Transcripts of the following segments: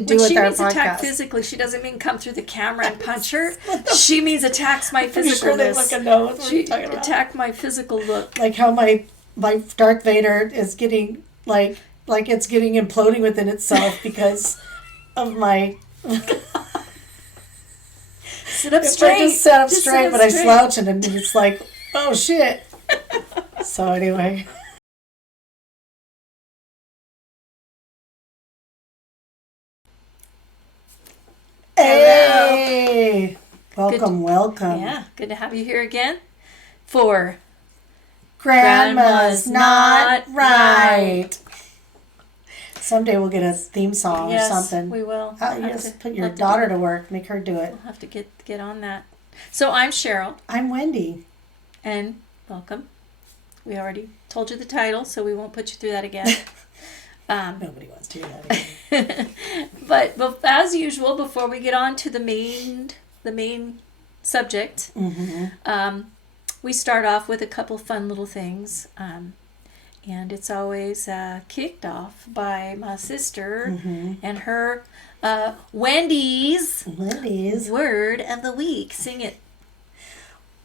do when with she our means attack podcast. physically, she doesn't mean come through the camera and punch her. She means attacks my physicalness. Sure they fucking know what She we're talking about. attacked my physical look. Like how my Darth Vader is getting like it's getting imploding within itself because of my. Sit up If straight. I just sat up Just straight, sit up but I straight. slouch and it's like, oh shit. So anyway. Hey! Welcome. Yeah, good to have you here again for Grandma's Not Right. Someday we'll get a theme song or something. We will. You just put your daughter to work. Make her do it. We'll have to get on that. So I'm Cheryl. I'm Wendy. And welcome. We already told you the title, so we won't put you through that again. Nobody wants to hear that again. But as usual, before we get on to the main subject, we start off with a couple fun little things. And it's always kicked off by my sister and her Wendy's Word of the Week. Sing it.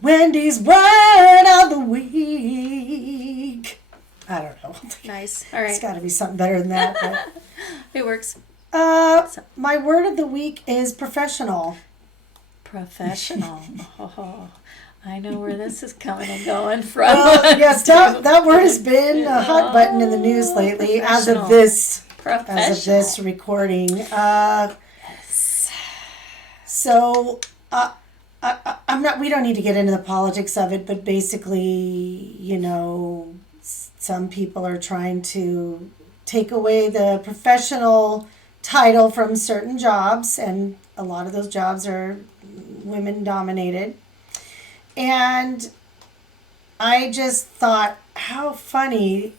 Wendy's Word of the Week. I don't know. Nice. All right. It's got to be something better than that. But. It works. My word of the week is professional. Professional. Oh, I know where this is coming and going from. Well, yes, that word has been a hot button in the news lately as of this recording. Yes. So I'm not. We don't need to get into the politics of it, but basically, some people are trying to take away the professional title from certain jobs, and a lot of those jobs are women dominated. And I just thought how funny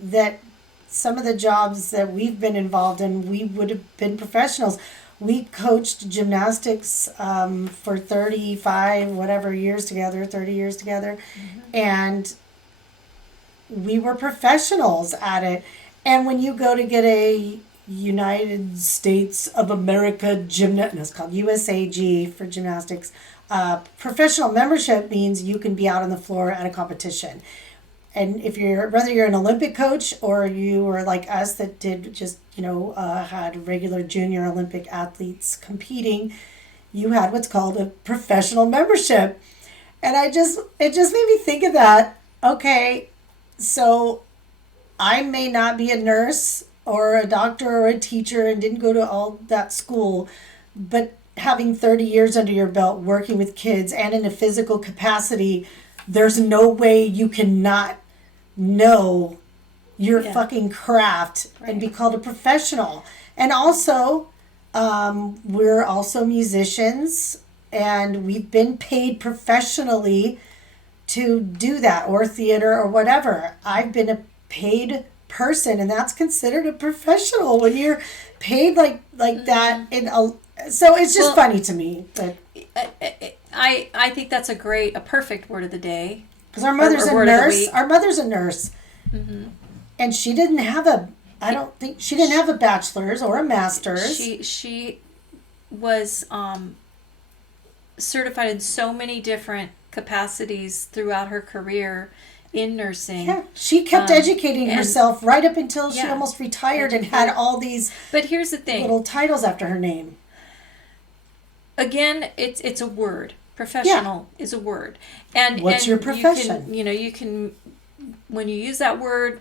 that some of the jobs that we've been involved in, we would have been professionals. We coached gymnastics for 30 years together. And we were professionals at it. And when you go to get a United States of America gymnast, it's called USAG for gymnastics, professional membership means you can be out on the floor at a competition. And whether you're an Olympic coach or you were like us that did just, had regular junior Olympic athletes competing, you had what's called a professional membership. And it just made me think of that. Okay, so I may not be a nurse or a doctor or a teacher and didn't go to all that school, but having 30 years under your belt working with kids and in a physical capacity, there's no way you cannot know your fucking craft and be called a professional. And also, we're also musicians and we've been paid professionally to do that, or theater or whatever. I've been a paid person, and that's considered a professional when you're paid like that. So it's just funny to me. But I think that's a perfect word of the day. Because our mother's a nurse. Our mother's a nurse, and she didn't have a. I don't think she didn't have a bachelor's or a master's. She was certified in so many different capacities throughout her career in nursing. Yeah, she kept educating herself right up until she almost retired and had all these. But here's the thing: little titles after her name. Again, it's a word. Professional is a word. And what's your profession? You can when you use that word,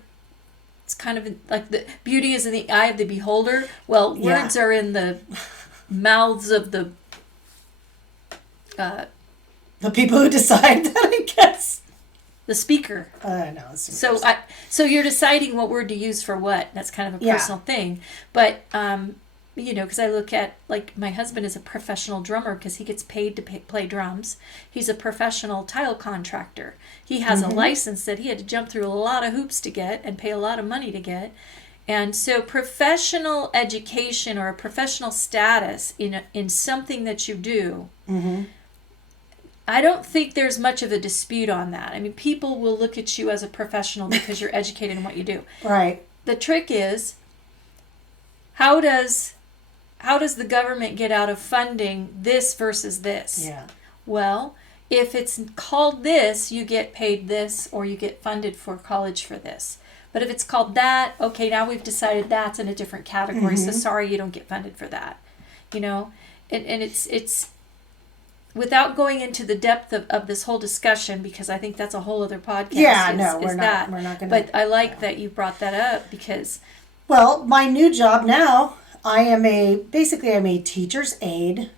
it's kind of like the beauty is in the eye of the beholder. Well, words are in the mouths of the people who decide that, I guess. The speaker. No. So you're deciding what word to use for what. That's kind of a personal thing. But, because I look at, like, my husband is a professional drummer because he gets paid to play drums. He's a professional tile contractor. He has a license that he had to jump through a lot of hoops to get and pay a lot of money to get. And so professional education or a professional status in something that you do, I don't think there's much of a dispute on that. I mean, people will look at you as a professional because you're educated in what you do. Right. The trick is, how does how does the government get out of funding this versus this? Yeah. Well, if it's called this, you get paid this, or you get funded for college for this. But if it's called that, okay, now we've decided that's in a different category, so sorry, you don't get funded for that. You know, and it's without going into the depth of this whole discussion, because I think that's a whole other podcast. Yeah, no, we're not going to. But I like that you brought that up, because... Well, my new job now, I'm a teacher's aide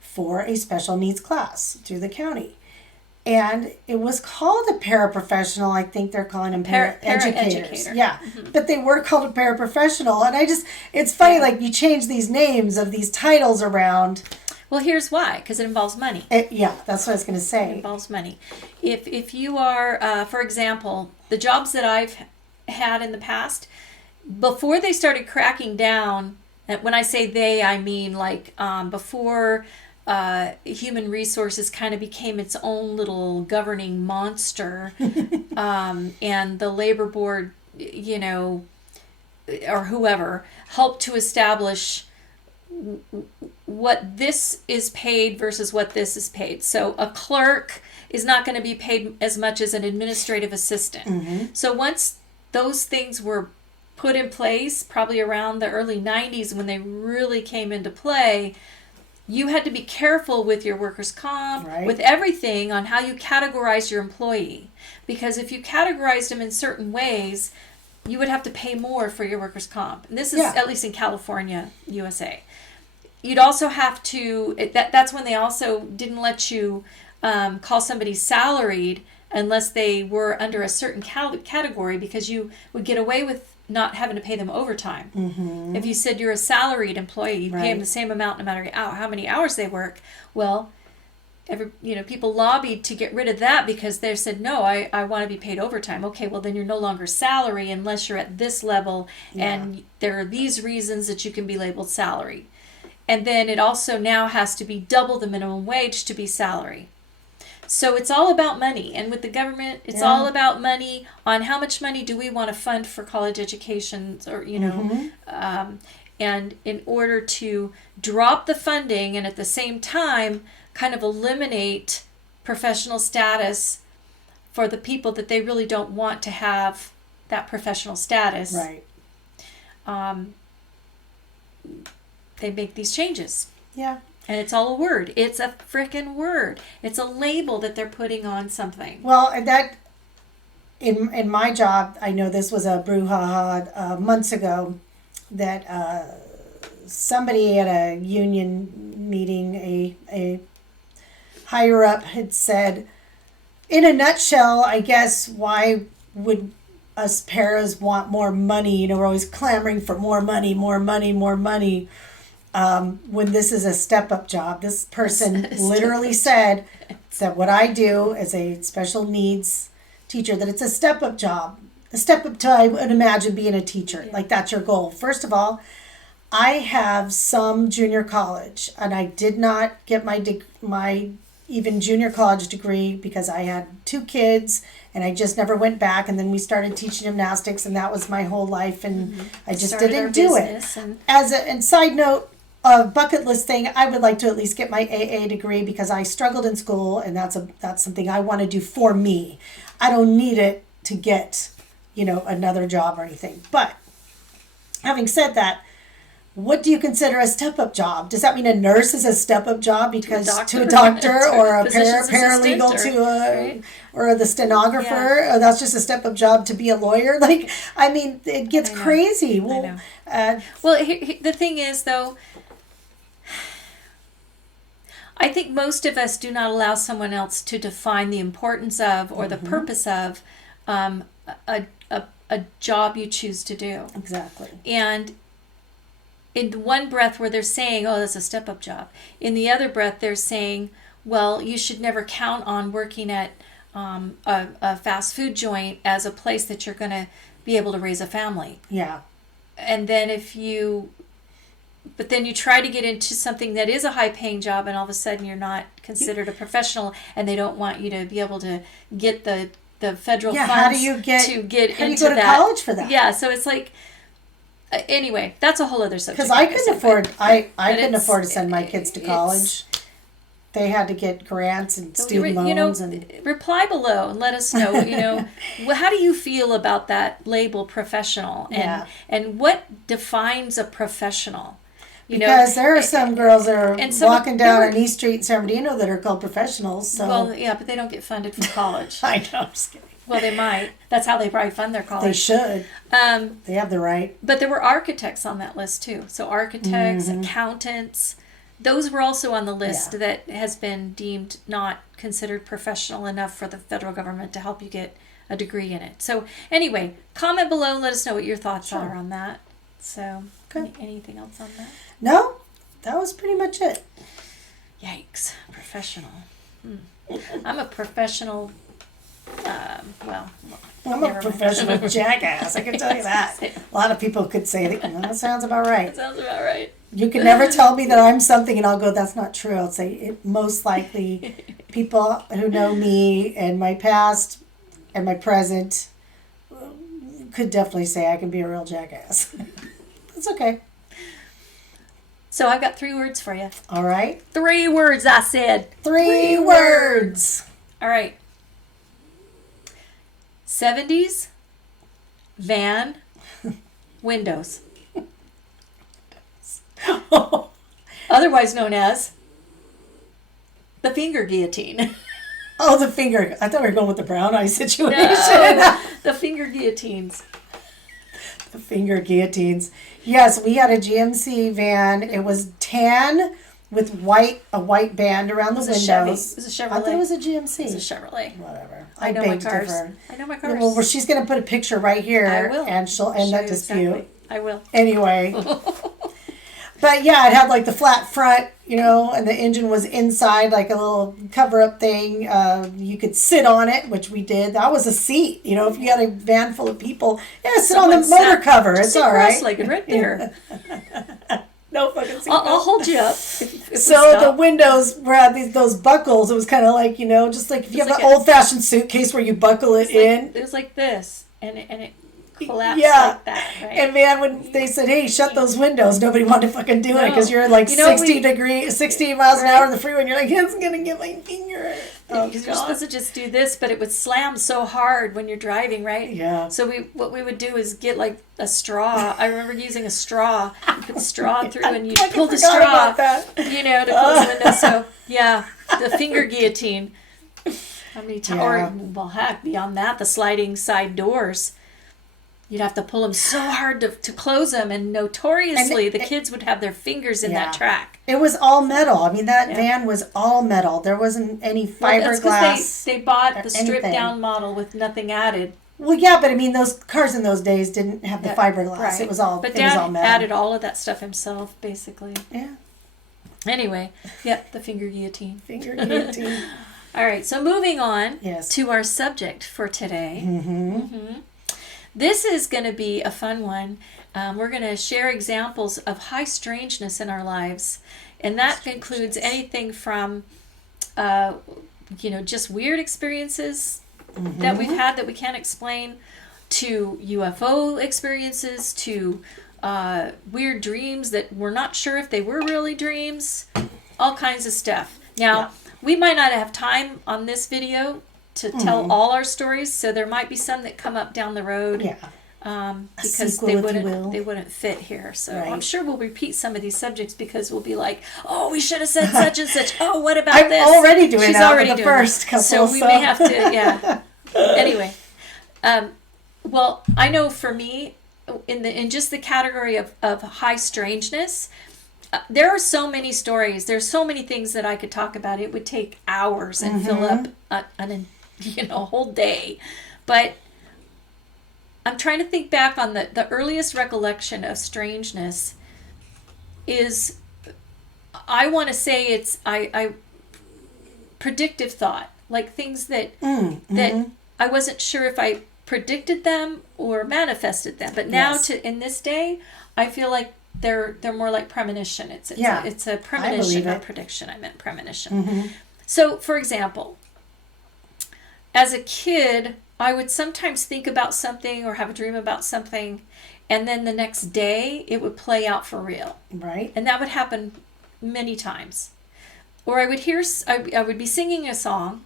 for a special needs class through the county. And it was called a paraprofessional. I think they're calling them educators. Yeah. Mm-hmm. But they were called a paraprofessional. And it's funny, like, you change these names of these titles around. Well, here's why, because it involves money. Yeah, that's what I was going to say. It involves money. If you are, for example, the jobs that I've had in the past, before they started cracking down, and when I say they, I mean like before human resources kind of became its own little governing monster, and the labor board, you know, or whoever, helped to establish what this is paid versus what this is paid. So a clerk is not going to be paid as much as an administrative assistant. Mm-hmm. So once those things were put in place, probably around the early 90s when they really came into play, you had to be careful with your workers' comp, right, with everything on how you categorize your employee. Because if you categorized them in certain ways, you would have to pay more for your workers' comp. And this is at least in California, USA. You'd also have to, that's when they also didn't let you call somebody salaried unless they were under a certain category, because you would get away with not having to pay them overtime. Mm-hmm. If you said you're a salaried employee, you pay them the same amount no matter how many hours they work. Well, people lobbied to get rid of that because they said, no, I want to be paid overtime. Okay, well then you're no longer salary unless you're at this level, and there are these reasons that you can be labeled salary. And then it also now has to be double the minimum wage to be salary. So it's all about money. And with the government, it's all about money, on how much money do we want to fund for college educations, or, and in order to drop the funding and at the same time kind of eliminate professional status for the people that they really don't want to have that professional status. Right. They make these changes. Yeah. And it's all a word. It's a frickin' word. It's a label that they're putting on something. Well, and that, in my job, I know this was a brouhaha months ago, that somebody at a union meeting, a higher up, had said, in a nutshell, I guess, why would us paras want more money? You know, we're always clamoring for more money, more money, more money. When this is a step-up job. This person literally said that what I do as a special needs teacher, that it's a step-up job. A step-up to, I would imagine, being a teacher. Yeah. Like, that's your goal. First of all, I have some junior college, and I did not get my even junior college degree because I had 2 kids, and I just never went back. And then we started teaching gymnastics, and that was my whole life, and I just didn't do it. And side note, a bucket list thing, I would like to at least get my AA degree because I struggled in school, and that's something I want to do for me. I don't need it to get, another job or anything. But having said that, what do you consider a step-up job? Does that mean a nurse is a step-up job because to a doctor or a paralegal or the stenographer? Yeah. Or that's just a step-up job to be a lawyer? Like, I mean, it gets crazy. Well, the thing is, though, I think most of us do not allow someone else to define the importance of or the purpose of a job you choose to do. Exactly. And in one breath where they're saying, oh, that's a step-up job. In the other breath, they're saying, well, you should never count on working at a fast food joint as a place that you're going to be able to raise a family. Yeah. And then but then you try to get into something that is a high-paying job, and all of a sudden you're not considered a professional, and they don't want you to be able to get the federal funds how do you go to college for that? Yeah, so it's like, Anyway, that's a whole other subject. Because I couldn't afford, I But couldn't it's- afford to send my kids to it's- college. They had to get grants and student you know, loans and. reply below and let us know, how do you feel about that label professional, and what defines a professional? Because there are some girls that are and some walking of- down there on East Street in San Bernardino that are called professionals. So Well, yeah, but they don't get funded for college. I know, I'm just kidding. Well, they might. That's how they probably fund their They college. should. They have the right. But there were architects on that list too. So architects, accountants, those were also on the list that has been deemed not considered professional enough for the federal government to help you get a degree in it. So anyway, comment below and let us know what your thoughts are on that. So anything else on that? No, that was pretty much it. Yikes, professional. I'm a professional, I'm never a mind. professional jackass. I can tell you that. A lot of people could say that. That sounds about right. That sounds about right. You can never tell me that I'm something and I'll go, that's not true. I'll say, it most likely people who know me and my past and my present could definitely say I can be a real jackass. It's okay. So I've got 3 words for you. All right. 3 words, I said. 3 words. All right. 70s, van, windows. Otherwise known as the finger guillotine. Oh, the finger. I thought we were going with the brown eye situation. No, the finger guillotines. The finger guillotines. Yes, we had a GMC van. It was tan with a white band around the windows. It was a Chevrolet. I thought it was a GMC. It was a Chevrolet. Whatever. I know my beg to cars. differ. I know my cars. Well, she's going to put a picture right here. I will. And she'll end Show that you dispute. exactly. I will. Anyway. But yeah, it had like the flat front, and the engine was inside like a little cover-up thing. You could sit on it, which we did. That was a seat. If you had a van full of people, sit on the motor cover. It's all right. Cross-legged right there. No fucking seat. I'll hold you up. If we So the stop. windows had those buckles. It was kind of like, just like if you have like an old-fashioned suitcase where you buckle it in. It was like this, and it collapsed Yeah. like that, right? And man, when they said, "Hey, shut those windows," nobody wanted to fucking do it because you're like 60 miles an hour on the freeway, and you're like, "It's gonna get my finger." Oh, Because you're supposed to just do this, but it would slam so hard when you're driving, right? Yeah. So what we would do is get like a straw. I remember using a straw. You put the straw through, and you pull the straw, about that. to close the window. So yeah, the finger guillotine. How many times? Yeah. Or well, heck, beyond that, the sliding side doors. You'd have to pull them so hard to close them, and notoriously, the kids would have their fingers in that track. It was all metal. I mean, that van was all metal. There wasn't any fiberglass. That's because they bought the stripped anything. down model with nothing added. Well, yeah, but I mean, those cars in those days didn't have the fiberglass. Right. It was all. But it was Dad all metal. added all of that stuff himself, basically. Yeah. Anyway, yep, the finger guillotine. Finger guillotine. All right, so moving on Yes. to our subject for today. Mm-hmm. This is going to be a fun one. We're going to share examples of high strangeness in our lives, and that includes anything from, just weird experiences that we've had that we can't explain, to UFO experiences, to weird dreams that we're not sure if they were really dreams, all kinds of stuff. Now, we might not have time on this video to tell all our stories, so there might be some that come up down the road. Yeah. Because sequel, they if you will. wouldn't fit here. So Right. I'm sure we'll repeat some of these subjects because we'll be like, oh, we should have said such and such. Oh, what about I'm this? already doing She's that already with the doing first that. couple. So we may have to, yeah. Anyway, well, I know for me, in just the category of high strangeness, there are so many stories. There's so many things that I could talk about. It would take hours and fill up a whole day. But I'm trying to think back on the earliest recollection of strangeness is, I want to say it's I predictive thought, like things that that I wasn't sure if I predicted them or manifested them. But now in this day, I feel like they're more like premonition. It's a premonition, not prediction. I meant premonition. Mm-hmm. So, for example, as a kid, I would sometimes think about something or have a dream about something, and then the next day it would play out for real. Right. And that would happen many times. Or I would be singing a song,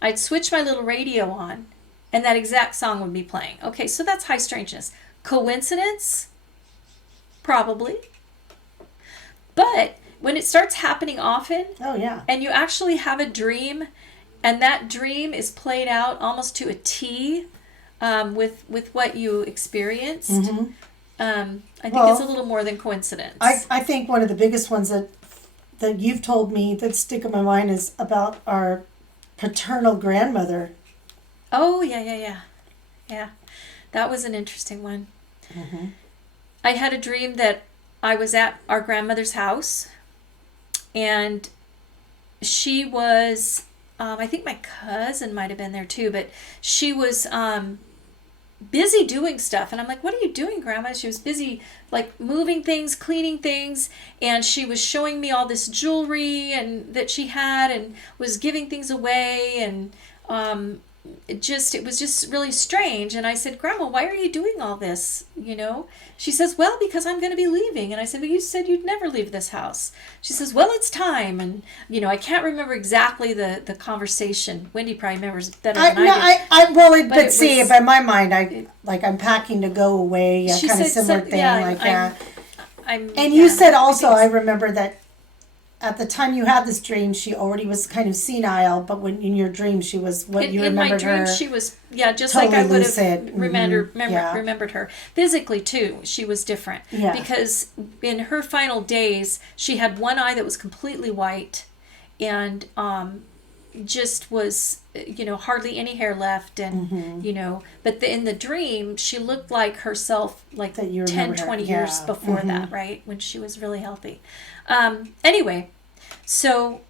I'd switch my little radio on, and that exact song would be playing. Okay, so that's high strangeness. Coincidence? Probably. But when it starts happening often, oh yeah, and you actually have a dream, and that dream is played out almost to a T, with what you experienced, I think it's a little more than coincidence. I think one of the biggest ones that you've told me that stick in my mind is about our paternal grandmother. Oh, yeah. That was an interesting one. Mm-hmm. I had a dream that I was at our grandmother's house, and she was, I think my cousin might have been there too, but she was busy doing stuff. And I'm like, what are you doing, Grandma? She was busy, like, moving things, cleaning things, and she was showing me all this jewelry and that she had and was giving things away, and it was just really strange. And I said, Grandma, why are you doing all this? She says, well, because I'm going to be leaving. And I said, well, you said you'd never leave this house. She says, well, it's time. And I can't remember exactly the conversation. Wendy probably remembers better than I did. But in my mind, I'm packing to go away, kind of similar thing like that. And you said also, I remember that at the time you had this dream, she already was kind of senile, but when in your dream she was what you remembered her. In my dream, she was just totally like I would lucid. have remembered her physically too. She was different because in her final days, she had one eye that was completely white, and just was hardly any hair left, and but in the dream she looked like herself, like 10, 20 years before that, right, when she was really healthy. Anyway, so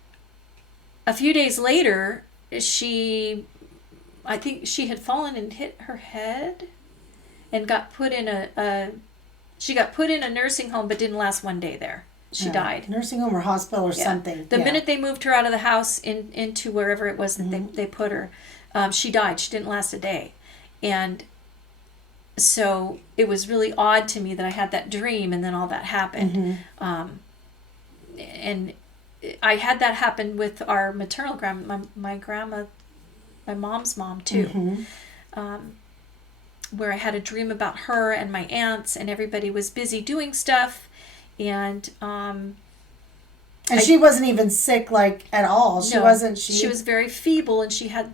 a few days later, I think she had fallen and hit her head and got put in a nursing home, but didn't last one day there. She died. Nursing home or hospital or something. The minute they moved her out of the house into wherever it was that they put her, she died. She didn't last a day. And so it was really odd to me that I had that dream and then all that happened. And I had that happen with our maternal grandma, my grandma, my mom's mom too, where I had a dream about her and my aunts, and everybody was busy doing stuff, and she wasn't even sick at all. She wasn't. She was very feeble, and she had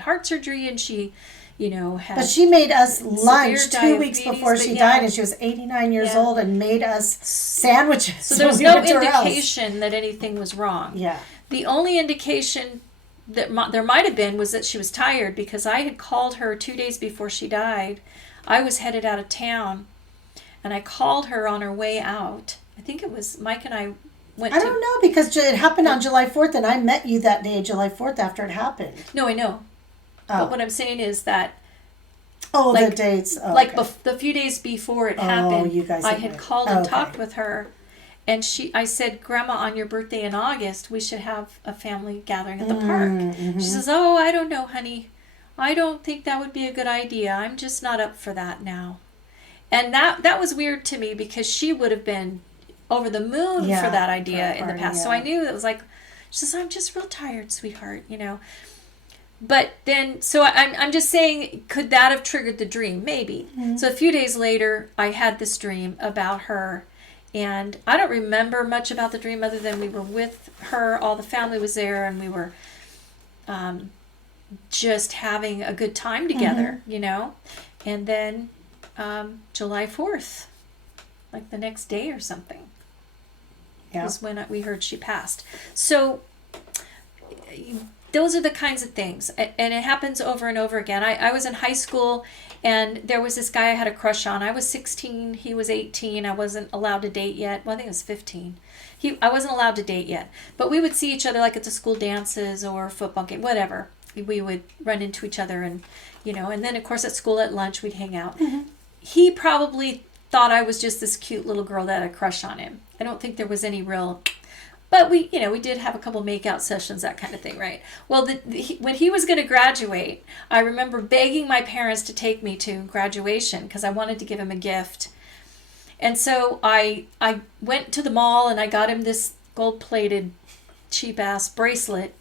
heart surgery, and she had. But she made us lunch 2 weeks before she died, and she was 89 years old, and made us sandwiches. So there was no indication that anything was wrong. Yeah. The only indication that there might have been was that she was tired, because I had called her 2 days before she died. I was headed out of town, and I called her on her way out. I think it was Mike and I went I don't know, because it happened on July 4th, and I met you that day, July 4th, after it happened. No, I know. But what I'm saying is that the dates. Oh, the few days before it happened, you guys I had called and talked with her, and I said, Grandma, on your birthday in August, we should have a family gathering at the park. She says, oh, I don't know, honey. I don't think that would be a good idea. I'm just not up for that now. And that was weird to me, because she would have been over the moon for that idea in the past. Yeah. So I knew it was she says, I'm just real tired, sweetheart, But then, so I'm just saying, could that have triggered the dream? Maybe. Mm-hmm. So a few days later, I had this dream about her, and I don't remember much about the dream other than we were with her, all the family was there, and we were just having a good time together, And then July 4th, like the next day or something, was when we heard she passed. So those are the kinds of things, and it happens over and over again. I was in high school, and there was this guy I had a crush on. I was 16, he was 18. I wasn't allowed to date yet. Well, I think I was 15. I wasn't allowed to date yet, but we would see each other at the school dances or football game, whatever. We would run into each other, and and then of course at school at lunch we'd hang out. Mm-hmm. He probably thought I was just this cute little girl that had a crush on him. I don't think there was any real But we did have a couple makeout sessions, that kind of thing, right? Well, when he was going to graduate, I remember begging my parents to take me to graduation because I wanted to give him a gift. And so I went to the mall and I got him this gold-plated, cheap-ass bracelet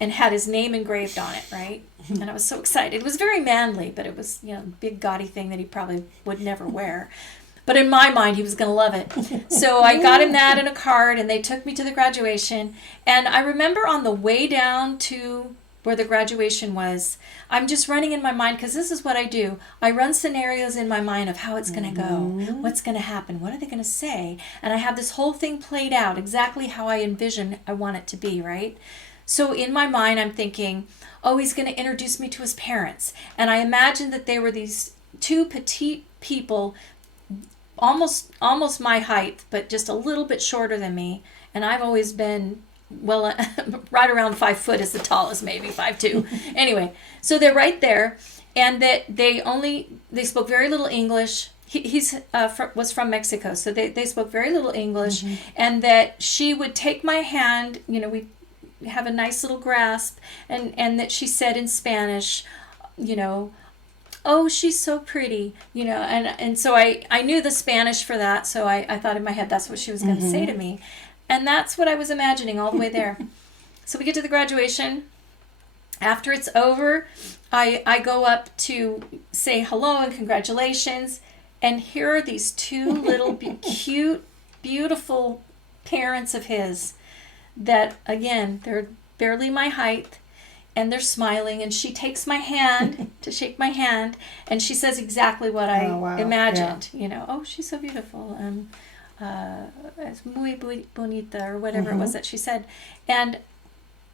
and had his name engraved on it, right? And I was so excited. It was very manly, but it was, a big gaudy thing that he probably would never wear. But in my mind, he was going to love it. So I got him that in a card, and they took me to the graduation. And I remember on the way down to where the graduation was, I'm just running in my mind, because this is what I do. I run scenarios in my mind of how it's going to go, what's going to happen, what are they going to say? And I have this whole thing played out exactly how I envision I want it to be, right? So in my mind, I'm thinking, oh, he's going to introduce me to his parents. And I imagine that they were these two petite people, almost my height, but just a little bit shorter than me. And I've always been, well, right around 5 foot is the tallest, maybe 5'2". Anyway, so they're right there, and that they spoke very little English. Was from Mexico, so they spoke very little English, and that she would take my hand, we have a nice little grasp, and that she said in Spanish, oh, she's so pretty, and so I knew the Spanish for that, so I thought in my head that's what she was going to say to me. And that's what I was imagining all the way there. So we get to the graduation. After it's over, I go up to say hello and congratulations, and here are these two little cute, beautiful parents of his that, again, they're barely my height, and they're smiling, and she takes my hand to shake my hand, and she says exactly what I imagined. Yeah. Oh, she's so beautiful, es muy bonita, or whatever it was that she said. And,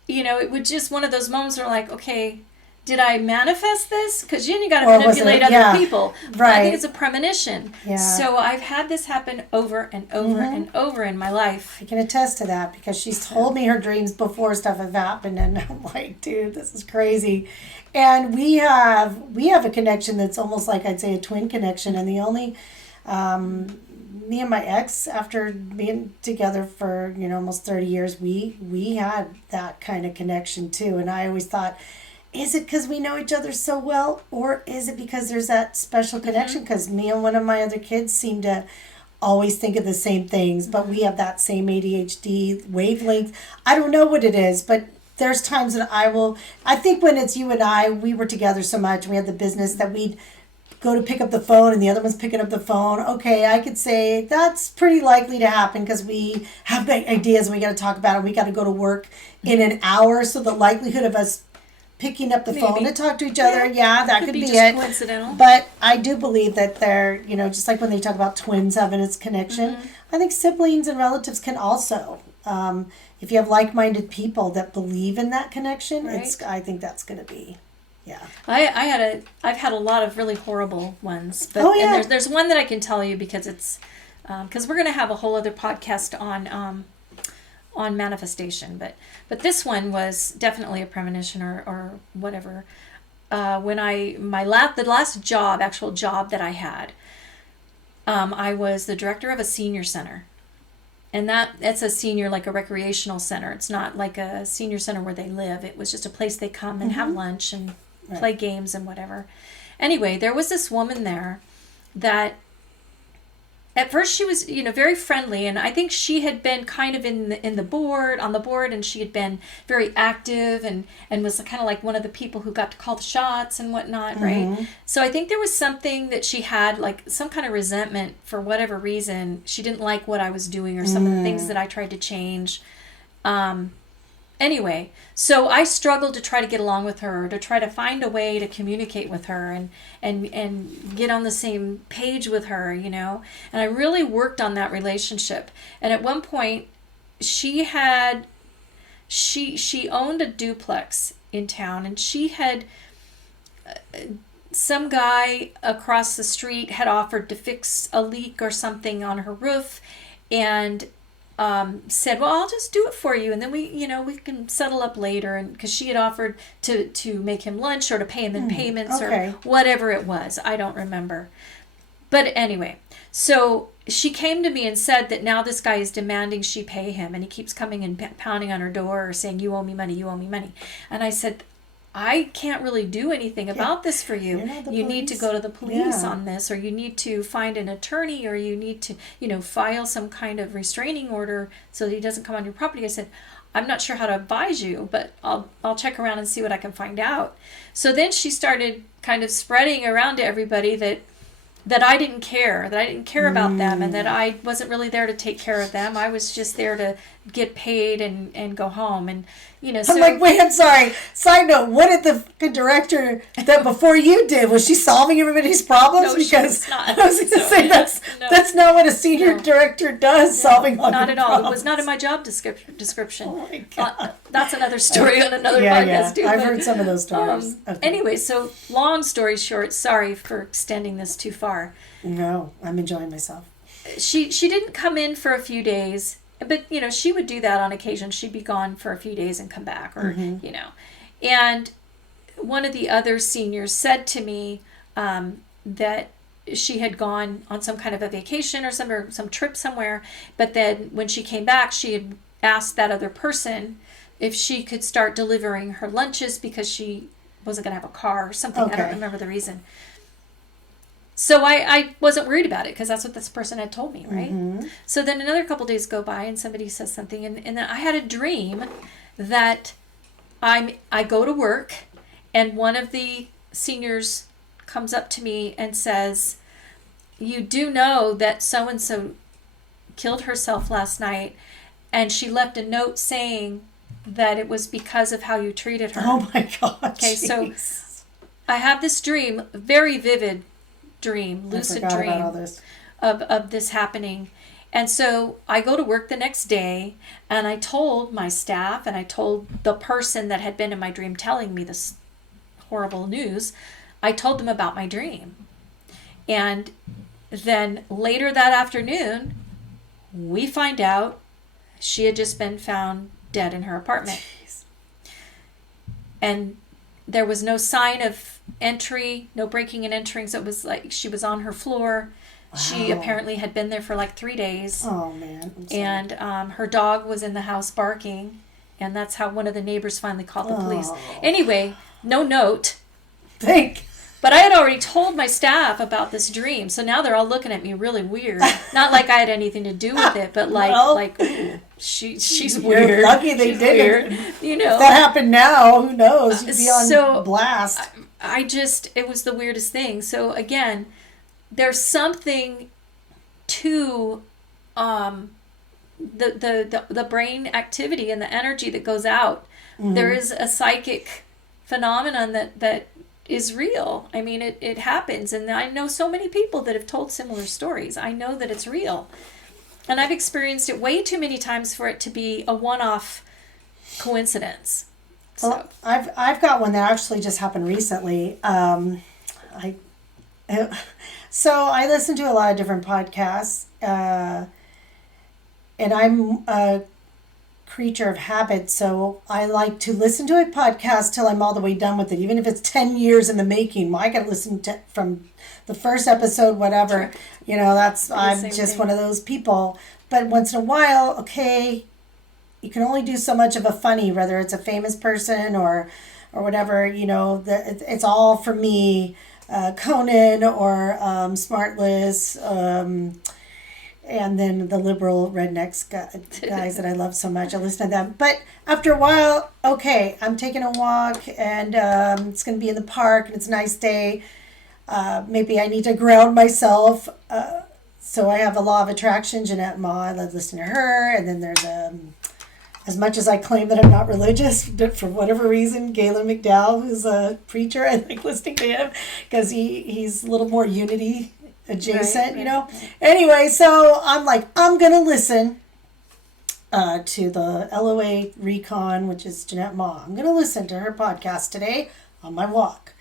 it was just one of those moments where like, okay, did I manifest this? Because you got to manipulate other people. Right. I think it's a premonition. Yeah. So I've had this happen over and over and over in my life. I can attest to that because she's told me her dreams before stuff have happened, and I'm like, dude, this is crazy. And we have a connection that's almost like, I'd say, a twin connection. And the only me and my ex, after being together for almost 30 years, we had that kind of connection too. And I always thought, is it because we know each other so well, or is it because there's that special connection? Because me and one of my other kids seem to always think of the same things, but we have that same ADHD wavelength. I don't know what it is, but there's times that I think when it's you and I, we were together so much, we had the business that we'd go to pick up the phone and the other one's picking up the phone. Okay, I could say that's pretty likely to happen because we have ideas and we got to talk about it. We got to go to work in an hour, so the likelihood of us picking up the phone to talk to each other, that could be just it. Coincidental. But I do believe that they're, just like when they talk about twins having its connection, I think siblings and relatives can also. If you have like-minded people that believe in that connection, I think that's going to be. Yeah, I've had a lot of really horrible ones, but and there's one that I can tell you because it's because we're going to have a whole other podcast on manifestation, but this one was definitely a premonition or whatever. When the last actual job that I had, I was the director of a senior center. And that's a senior, like a recreational center. It's not like a senior center where they live. It was just a place they come and have lunch and play games and whatever. Anyway, there was this woman there that at first she was, very friendly, and I think she had been kind of on the board, and she had been very active and was kind of like one of the people who got to call the shots and whatnot, right? So I think there was something that she had, like some kind of resentment for whatever reason. She didn't like what I was doing or some of the things that I tried to change. Anyway, so I struggled to try to get along with her, to try to find a way to communicate with her and get on the same page with her, And I really worked on that relationship. And at one point, she owned a duplex in town, and she had some guy across the street had offered to fix a leak or something on her roof, and said, well, I'll just do it for you, and then we can settle up later. And because she had offered to make him lunch or to pay him in payments or whatever it was, I don't remember. But anyway, So she came to me and said that now this guy is demanding she pay him, and he keeps coming and pounding on her door saying, you owe me money, you owe me money. And I said, I can't really do anything about this for you. You need to go to the police on this, or you need to find an attorney, or you need to, file some kind of restraining order so that he doesn't come on your property. I said, I'm not sure how to advise you, but I'll check around and see what I can find out. So then she started kind of spreading around to everybody that I didn't care about them, and that I wasn't really there to take care of them. I was just there to get paid and go home. And, so. I'm like, wait, I'm sorry. Side note, what did the director that before you did? Was she solving everybody's problems? No, because she was not. I was going to say that's not what a senior director does, solving all not your at all. problems. It was not in my job description. Oh my God. That's another story on another podcast too. I've heard some of those stories. Okay. Anyway, so long story short, sorry for extending this too far. No, I'm enjoying myself. She didn't come in for a few days, but she would do that on occasion. She'd be gone for a few days and come back, or And one of the other seniors said to me that she had gone on some kind of a vacation or some trip somewhere, but then when she came back, she had asked that other person if she could start delivering her lunches because she wasn't going to have a car or something. Okay. I don't remember the reason. So I wasn't worried about it because that's what this person had told me, right? Mm-hmm. So then another couple days go by and somebody says something, and then I had a dream that I go to work, and one of the seniors comes up to me and says, you do know that so-and-so killed herself last night, and she left a note saying that it was because of how you treated her. Oh my God. Okay, geez. So I have this dream, very vivid dream, lucid dream of this happening. And so I go to work the next day, and I told my staff, and I told the person that had been in my dream telling me this horrible news, I told them about my dream. And then later that afternoon, we find out she had just been found dead in her apartment. Jeez. And there was no sign of entry, no breaking and entering. So it was like she was on her floor. Wow. She apparently had been there for like 3 days. Oh, man. And her dog was in the house barking. And that's how one of the neighbors finally called the police. Anyway, no note. But I had already told my staff about this dream. So now they're all looking at me really weird. Not like I had anything to do with it, but like ooh, she's weird. You're lucky they didn't. You know. If that happened now, who knows? You'd be on blast. It was the weirdest thing. So again, there's something to the brain activity and the energy that goes out. Mm-hmm. There is a psychic phenomenon that is real. I mean, it happens, and I know so many people that have told similar stories. I know that it's real, and I've experienced it way too many times for it to be a one-off coincidence. Well, I've got one that actually just happened recently. So I listen to a lot of different podcasts, and I'm a creature of habit, so I like to listen to a podcast till I'm all the way done with it, even if it's 10 years in the making. I can listen to from the first episode, whatever. You know, I'm just one of those people. But once in a while, okay, you can only do so much of a funny, whether it's a famous person or whatever. You know, it's all for me. Conan or Smart Liz, and then the liberal rednecks guys that I love so much. I listen to them. But after a while, okay, I'm taking a walk, and it's going to be in the park, and it's a nice day. Maybe I need to ground myself. So I have a law of attraction, Jeanette Ma. I love listening to her. And then there's, as much as I claim that I'm not religious, for whatever reason, Galen McDowell, who's a preacher, I like listening to him because he's a little more unity adjacent, you know. Right. Anyway, so I'm like, I'm going to listen to the LOA Recon, which is Jeanette Ma. I'm going to listen to her podcast today on my walk.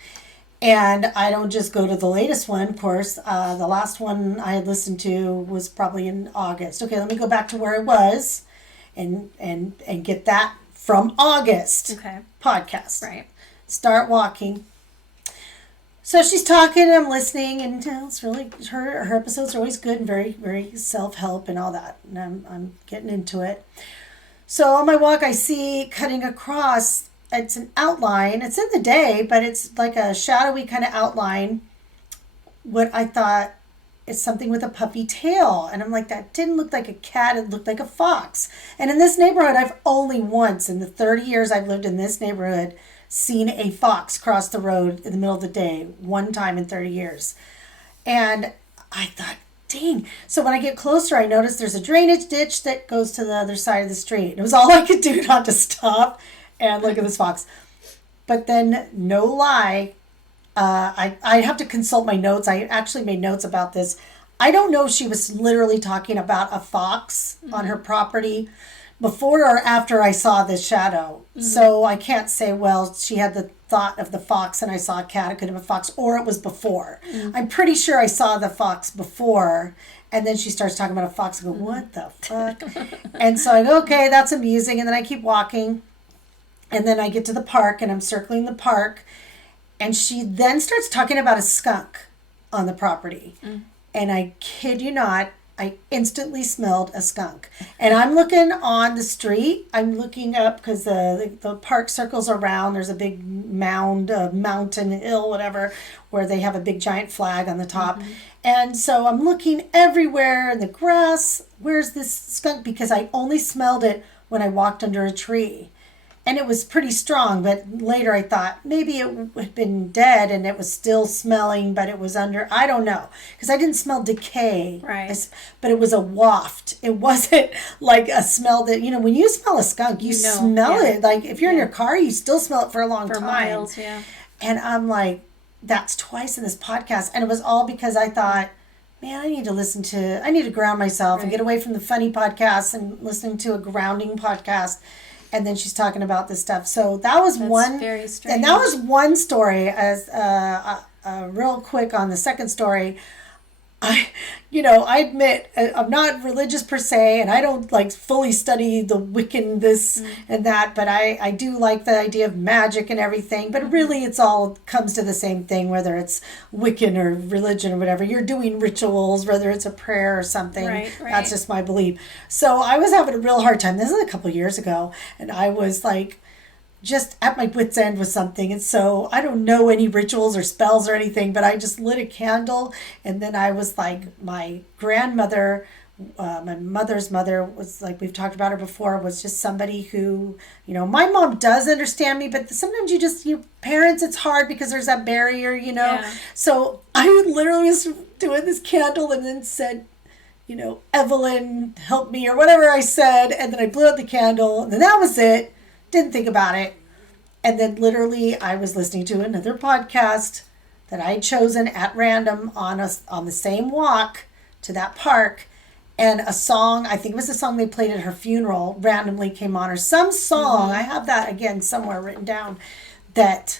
And I don't just go to the latest one, of course. The last one I had listened to was probably in August. Okay, let me go back to where I was and get that from August podcast. Right. Start walking. So she's talking and I'm listening, and it's really, her episodes are always good and very, very self-help and all that. And I'm getting into it. So on my walk, I see cutting across, it's an outline. It's in the day, but it's like a shadowy kind of outline. What I thought is something with a puffy tail. And I'm like, that didn't look like a cat. It looked like a fox. And in this neighborhood, I've only once in the 30 years I've lived in this neighborhood seen a fox cross the road in the middle of the day, one time in 30 years. And I thought, dang. So when I get closer, I notice there's a drainage ditch that goes to the other side of the street. It was all I could do not to stop and look at this fox. But then, no lie, I have to consult my notes. I actually made notes about this. I don't know if she was literally talking about a fox on her property before or after I saw this shadow. So I can't say, well, she had the thought of the fox and I saw a cat. It could have been a fox, or it was before. I'm pretty sure I saw the fox before. And then she starts talking about a fox. I go, what the fuck? And so I go, okay, that's amusing. And then I keep walking. And then I get to the park and I'm circling the park. And she then starts talking about a skunk on the property. And I kid you not, I instantly smelled a skunk. And I'm looking on the street. I'm looking up because the park circles around. There's a big mound, mountain, hill, whatever, where they have a big giant flag on the top. And so I'm looking everywhere in the grass. Where's this skunk? Because I only smelled it when I walked under a tree. And it was pretty strong, but later I thought maybe it had been dead and it was still smelling, but it was under, I don't know. Because I didn't smell decay. Right. But it was a waft. It wasn't like a smell that, when you smell a skunk, you smell it. Like if you're in your car, you still smell it for a long time. For miles, yeah. And I'm like, that's twice in this podcast. And it was all because I thought, man, I need to ground myself and get away from the funny podcasts and listening to a grounding podcast. And then she's talking about this stuff. So that's one. Very strange. And that was one story. As real quick on the second story, I admit I'm not religious per se, and I don't like fully study the Wiccan this and that, but I do like the idea of magic and everything. But really, it's all comes to the same thing, whether it's Wiccan or religion or whatever. You're doing rituals, whether it's a prayer or something. Right. That's just my belief. So I was having a real hard time. This is a couple of years ago, and I was like, just at my wit's end with something. And so I don't know any rituals or spells or anything, but I just lit a candle. And then I was like, my grandmother, my mother's mother was like, we've talked about her before, was just somebody who, my mom does understand me, but sometimes your parents, it's hard because there's that barrier, Yeah. So I literally was doing this candle and then said, Evelyn, help me, or whatever I said. And then I blew out the candle and then that was it. Didn't think about it. And then literally I was listening to another podcast that I had chosen at random on the same walk to that park. And a song, I think it was a song they played at her funeral, randomly came on, or some song. I have that again somewhere written down, that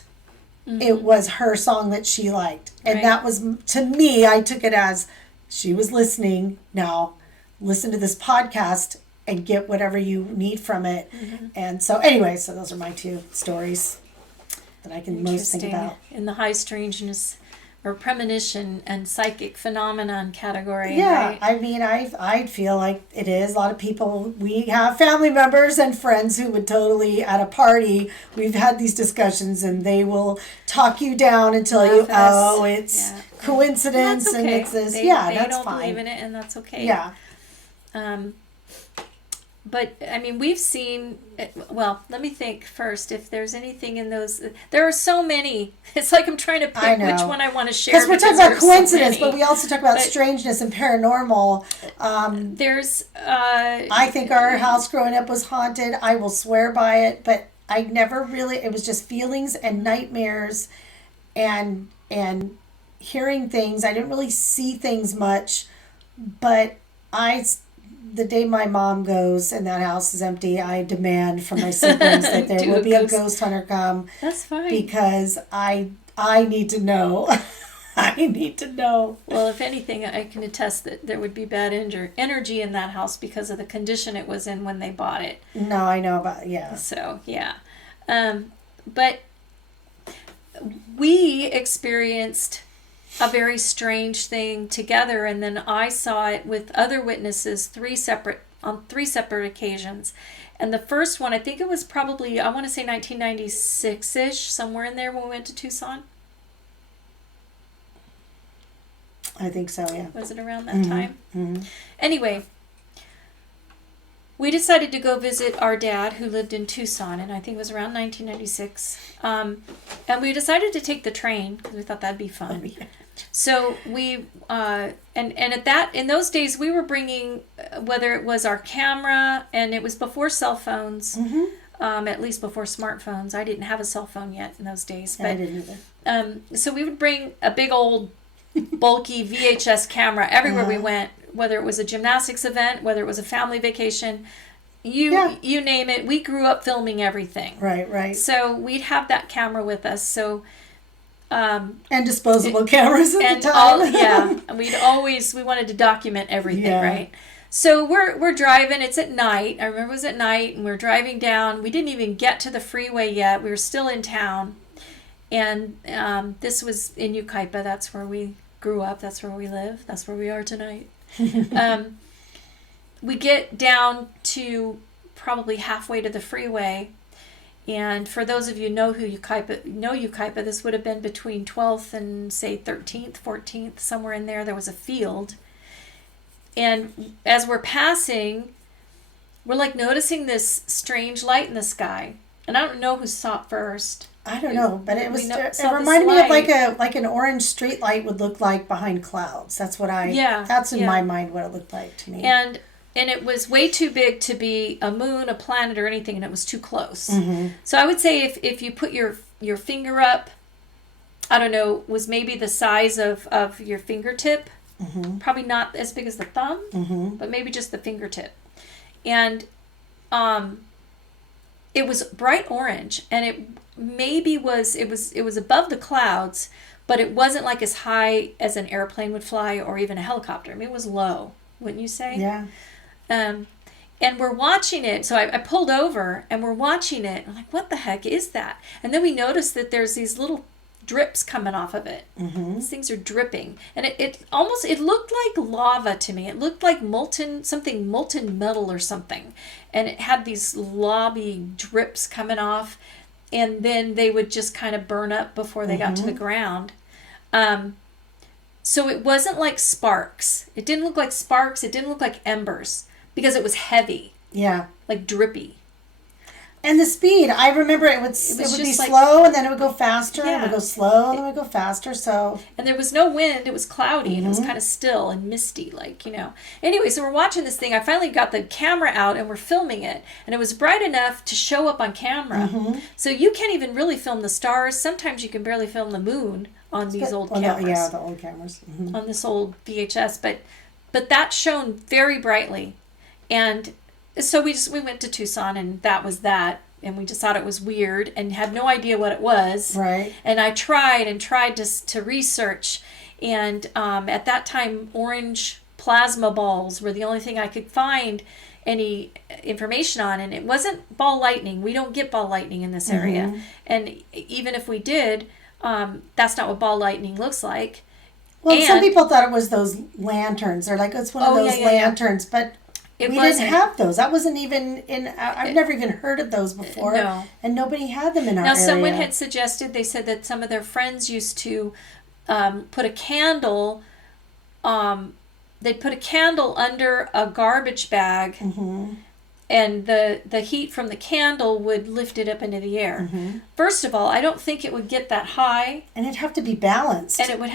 it was her song that she liked. And that was, to me, I took it as she was listening. Now listen to this podcast and get whatever you need from it. And so anyway, so those are my two stories that I can most think about. In the high strangeness or premonition and psychic phenomenon category. Yeah, right? I mean, I feel like it is. A lot of people, we have family members and friends who would totally, at a party, we've had these discussions and they will talk you down and tell you, oh, it's coincidence and it's this. They that's don't fine. believe in it, and that's okay. Yeah. But, I mean, we've seen, well, let me think first if there's anything in those. There are so many. It's like I'm trying to pick which one I want to share. Because we're talking about coincidence, so but we also talk about strangeness and paranormal. I think our house growing up was haunted. I will swear by it, but I never really, it was just feelings and nightmares and hearing things. I didn't really see things much, but the day my mom goes and that house is empty, I demand from my siblings that there will be a ghost hunter come. That's fine. Because I need to know. I need to know. Well, if anything, I can attest that there would be bad energy in that house because of the condition it was in when they bought it. No, I know about, yeah. So, yeah. But we experienced a very strange thing together, and then I saw it with other witnesses on three separate occasions. And the first one, I think it was probably, I want to say 1996-ish, somewhere in there when we went to Tucson. I think so, yeah. Was it around that time? Mm-hmm. Anyway, we decided to go visit our dad who lived in Tucson, and I think it was around 1996. And we decided to take the train because we thought that'd be fun. Oh, yeah. So we in those days we were bringing, whether it was our camera, and it was before cell phones, at least before smartphones. I didn't have a cell phone yet in those days, but I didn't either. So we would bring a big old bulky VHS camera everywhere we went, whether it was a gymnastics event, whether it was a family vacation, you name it. We grew up filming everything. Right. So we'd have that camera with us. So and disposable cameras at the time. And we wanted to document everything, right? So we're driving. It's at night. I remember it was at night, and we're driving down. We didn't even get to the freeway yet. We were still in town, and this was in Yucaipa. That's where we grew up. That's where we live. That's where we are tonight. We get down to probably halfway to the freeway. And for those of you who know Yucaipa, this would have been between 12th and, say, 13th, 14th, somewhere in there. There was a field. And as we're passing, we're like noticing this strange light in the sky. And I don't know who saw it first. I don't know, but it reminded me of like an orange street light would look like behind clouds. That's what that's in my mind what it looked like to me. And it was way too big to be a moon, a planet, or anything, and it was too close. So I would say if you put your finger up, I don't know, was maybe the size of your fingertip. Probably not as big as the thumb, but maybe just the fingertip. And it was bright orange, and it was above the clouds, but it wasn't like as high as an airplane would fly or even a helicopter. I mean, it was low, wouldn't you say? Yeah. And we're watching it. So I pulled over, and we're watching it. I'm like, what the heck is that? And then we noticed that there's these little drips coming off of it. These things are dripping. And it looked like lava to me. It looked like molten metal or something. And it had these lobby drips coming off. And then they would just kind of burn up before they got to the ground. So it wasn't like sparks. It didn't look like sparks. It didn't look like embers because it was heavy. Yeah. Like drippy. And the speed, I remember it would be slow, and then it would go faster, and it would go slow, and then it would go faster, so. And there was no wind. It was cloudy, and it was kind of still and misty, Anyway, so we're watching this thing. I finally got the camera out, and we're filming it. And it was bright enough to show up on camera. So you can't even really film the stars. Sometimes you can barely film the moon on these old cameras. The old cameras. On this old VHS. But that shone very brightly. And so we went to Tucson, and that was that, and we just thought it was weird and had no idea what it was. Right. And I tried to research, and at that time, orange plasma balls were the only thing I could find any information on, and it wasn't ball lightning. We don't get ball lightning in this area, and even if we did, that's not what ball lightning looks like. Well, some people thought it was those lanterns. They're like, it's one of those lanterns, but. We didn't have those. That wasn't even in. I've never even heard of those before. No. And nobody had them in our area. Now, someone had suggested. They said that some of their friends used to put a candle. They put a candle under a garbage bag, and the heat from the candle would lift it up into the air. First of all, I don't think it would get that high, and it'd have to be balanced. And it would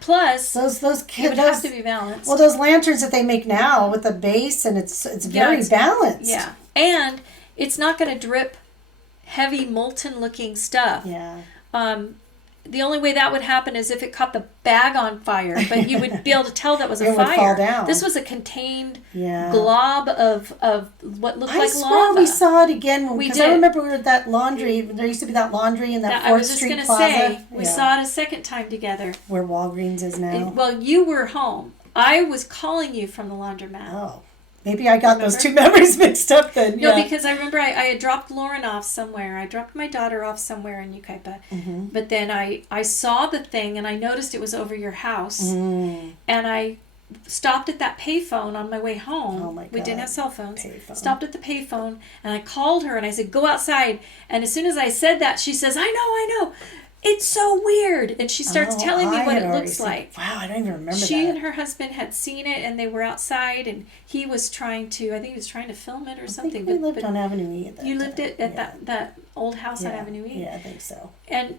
plus those it would have to be balanced. Well, those lanterns that they make now with the base, and it's very balanced. Yeah, and it's not going to drip heavy molten looking stuff. Yeah. The only way that would happen is if it caught the bag on fire, but you would be able to tell that was a fire. It would fall down. This was a contained glob of what looked like lava. I swear we saw it again. Because I remember we were at that laundry. There used to be that laundry in that 4th Street Plaza. I was just going to say, we saw it a second time together. Where Walgreens is now. Well, you were home. I was calling you from the laundromat. Oh. Maybe I got those two memories mixed up then. No, yeah. because I remember I had dropped Lauren off somewhere. I dropped my daughter off somewhere in Yucaipa. Mm-hmm. But then I saw the thing and I noticed it was over your house. Mm. And I stopped at that payphone on my way home. Oh my God. We didn't have cell phones. Payphone. Stopped at the payphone and I called her and I said, go outside. And as soon as I said that, she says, I know. It's so weird. And she starts telling me what it looks like. Wow, I don't even remember that. She and her husband had seen it and they were outside and he was trying to, I think he was trying to film it or something. We lived on Avenue E at that You time. lived at that old house on Avenue E? Yeah, I think so. And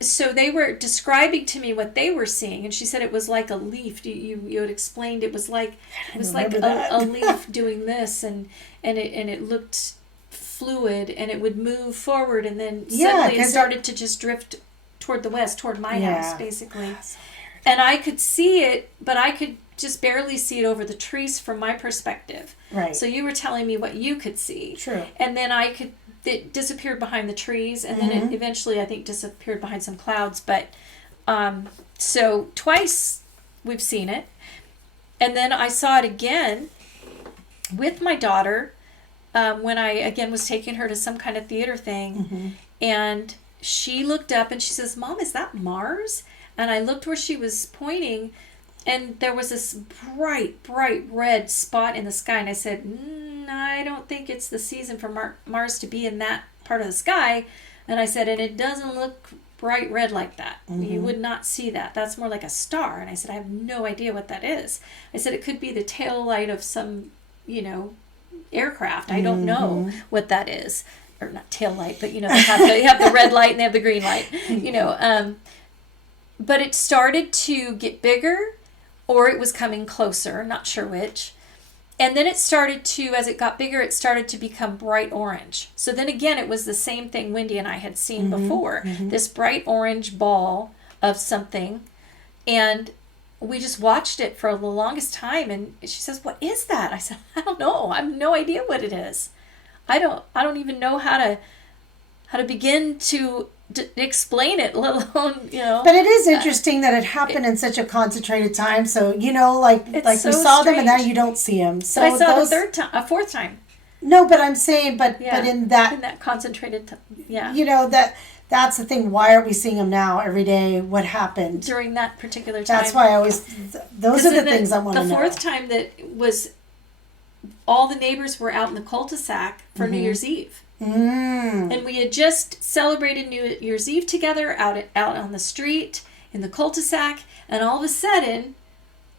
so they were describing to me what they were seeing, and she said it was like a leaf. You had explained it was like a leaf doing this, and it looked fluid, and it would move forward, and then suddenly it started to just drift toward the west, toward my house, basically. That's so weird. And I could see it, but I could just barely see it over the trees from my perspective. Right. So you were telling me what you could see. True. And then it disappeared behind the trees, and then it eventually, I think, disappeared behind some clouds. But so twice we've seen it, and then I saw it again with my daughter when I again was taking her to some kind of theater thing, and she looked up and she says, "Mom, is that Mars?" And I looked where she was pointing, and there was this bright red spot in the sky, and I said, I don't think it's the season for Mars to be in that part of the sky. And I said, and it doesn't look bright red like that. You would not see that. That's more like a star. And I said, I have no idea what that is. I said, it could be the tail light of some, aircraft. I don't know what that is. Or not tail light, but, they have the red light and they have the green light, But it started to get bigger, or it was coming closer, not sure which. And then it started to, as it got bigger, it started to become bright orange. So then again, it was the same thing Wendy and I had seen before. This bright orange ball of something. And we just watched it for the longest time. And she says, what is that? I said, I don't know. I have no idea what it is. I don't even know how to begin to explain it, let alone, But it is interesting that it happened in such a concentrated time. So, like we so saw them and now strange. you don't see them. So but I saw a fourth time. No, but I'm saying, but in that concentrated, that's the thing. Why aren't we seeing them now every day? What happened during that particular time? That's why I always, those are the things I want to know. The fourth time that was, all the neighbors were out in the cul-de-sac for New Year's Eve. And we had just celebrated New Year's Eve together out on the street in the cul-de-sac, and all of a sudden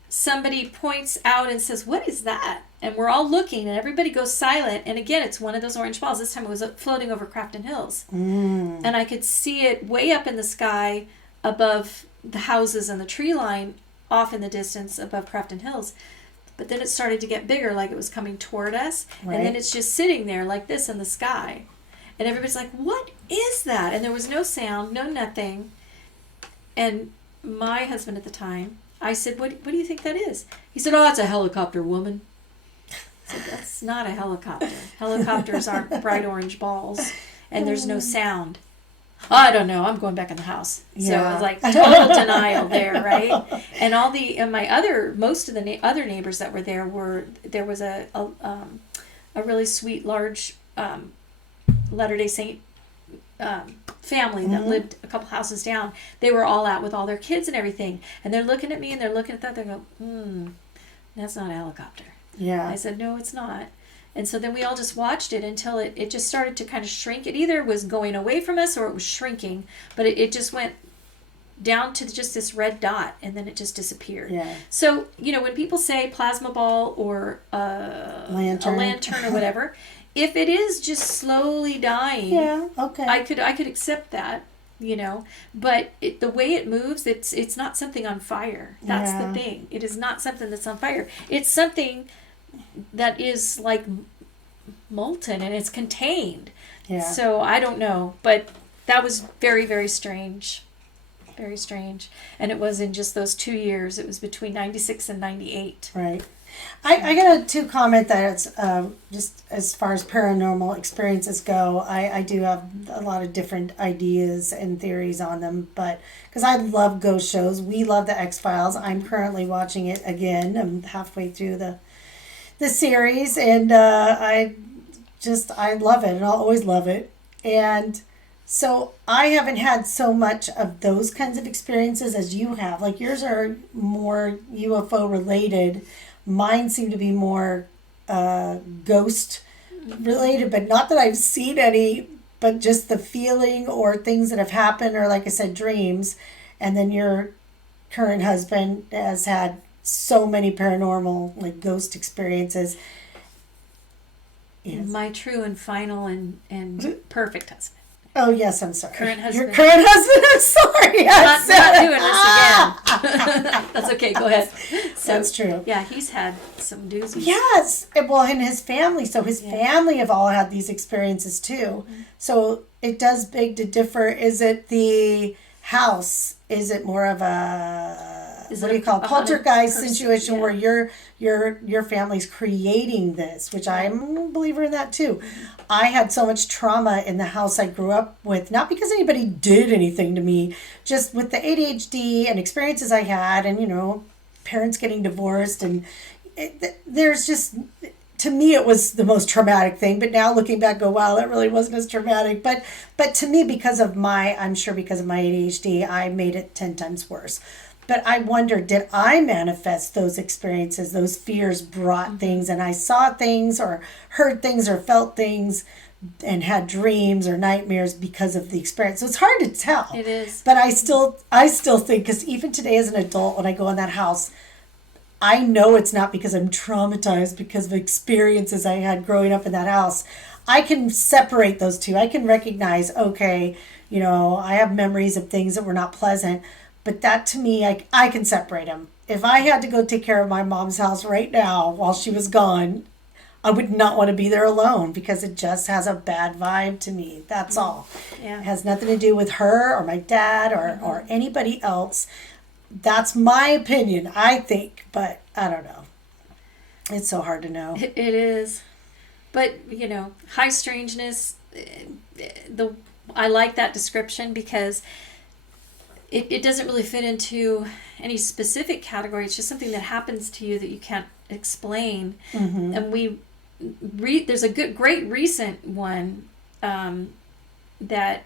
somebody points out and says, what is that? And we're all looking and everybody goes silent, and again it's one of those orange balls. This time it was floating over Crafton Hills. And I could see it way up in the sky above the houses and the tree line off in the distance above Crafton Hills. But then it started to get bigger, like it was coming toward us. Right. And then it's just sitting there like this in the sky. And everybody's like, what is that? And there was no sound, no nothing. And my husband at the time, I said, what do you think that is? He said, oh, it's a helicopter, woman. I said, that's not a helicopter. Helicopters aren't bright orange balls. And there's no sound. I don't know. I'm going back in the house. Yeah. So it was like total denial there, right? And most of the other neighbors that were there was a really sweet, large Latter-day Saint family that lived a couple houses down. They were all out with all their kids and everything, and they're looking at me and they're looking at that. They go, that's not a helicopter. Yeah. I said, no, it's not. And so then we all just watched it until it just started to kind of shrink. It either was going away from us or it was shrinking, but it just went down to just this red dot, and then it just disappeared. Yeah. So, when people say plasma ball or a lantern or whatever, if it is just slowly dying, I could accept that, but the way it moves, it's not something on fire. That's the thing. It is not something that's on fire. It's something that is like molten and it's contained. Yeah. So I don't know, but that was very, very strange. Very strange. And it was in just those 2 years. It was between 96 and 98. Right. I got to comment that it's just as far as paranormal experiences go, I do have a lot of different ideas and theories on them, but because I love ghost shows. We love the X-Files. I'm currently watching it again. I'm halfway through the the series, and I love it, and I'll always love it. And so I haven't had so much of those kinds of experiences as you have. Like yours are more UFO related. Mine seem to be more ghost related, but not that I've seen any, but just the feeling or things that have happened, or like I said, dreams. And then your current husband has had so many paranormal, like ghost experiences. Yes. My true and final and perfect husband. Oh, yes, I'm sorry. Current husband. Your current husband, I'm sorry. Not doing this again. That's okay, go ahead. So, that's true. Yeah, he's had some doozies. Yes. Well, and his family. So his family have all had these experiences too. Mm-hmm. So it does beg to differ. Is it the house? Is it more of poltergeist situation where your family's creating this, which I'm a believer in that too. I had so much trauma in the house I grew up with, not because anybody did anything to me, just with the ADHD and experiences I had, and parents getting divorced, and there's just, to me it was the most traumatic thing. But now looking back, go, wow, that really wasn't as traumatic. But to me, I'm sure because of my ADHD, I made it 10 times worse. But I wonder, did I manifest those experiences? Those fears brought things, and I saw things or heard things or felt things and had dreams or nightmares because of the experience. So it's hard to tell. It is. But I still think, because even today as an adult, when I go in that house, I know it's not because I'm traumatized because of experiences I had growing up in that house. I can separate those two. I can recognize, okay, I have memories of things that were not pleasant. But that, to me, I can separate them. If I had to go take care of my mom's house right now while she was gone, I would not want to be there alone because it just has a bad vibe to me. That's all. Yeah. It has nothing to do with her or my dad or anybody else. That's my opinion, I think. But I don't know. It's so hard to know. It is. But, high strangeness, I like that description because it doesn't really fit into any specific category. It's just something that happens to you that you can't explain. Mm-hmm. And there's a great recent one that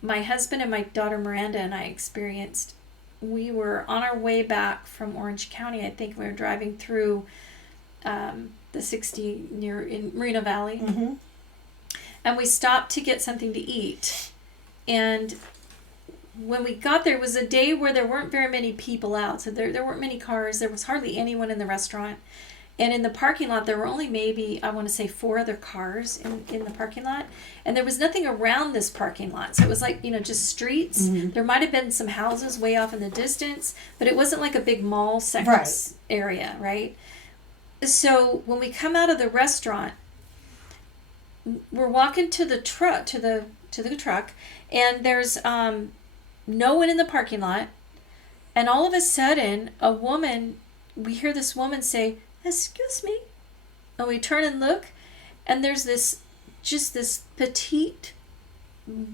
my husband and my daughter Miranda and I experienced. We were on our way back from Orange County. I think we were driving through the 60 in Moreno Valley. Mm-hmm. And we stopped to get something to eat. And when we got there, it was a day where there weren't very many people out. So there weren't many cars. There was hardly anyone in the restaurant. And in the parking lot, there were only maybe, I want to say, 4 other cars in the parking lot. And there was nothing around this parking lot. So it was like, just streets. Mm-hmm. There might have been some houses way off in the distance, but it wasn't like a big mall sex area, right? So when we come out of the restaurant, we're walking to the truck, to the truck, and there's no one in the parking lot. And all of a sudden, we hear this woman say, "Excuse me." And we turn and look, and there's this petite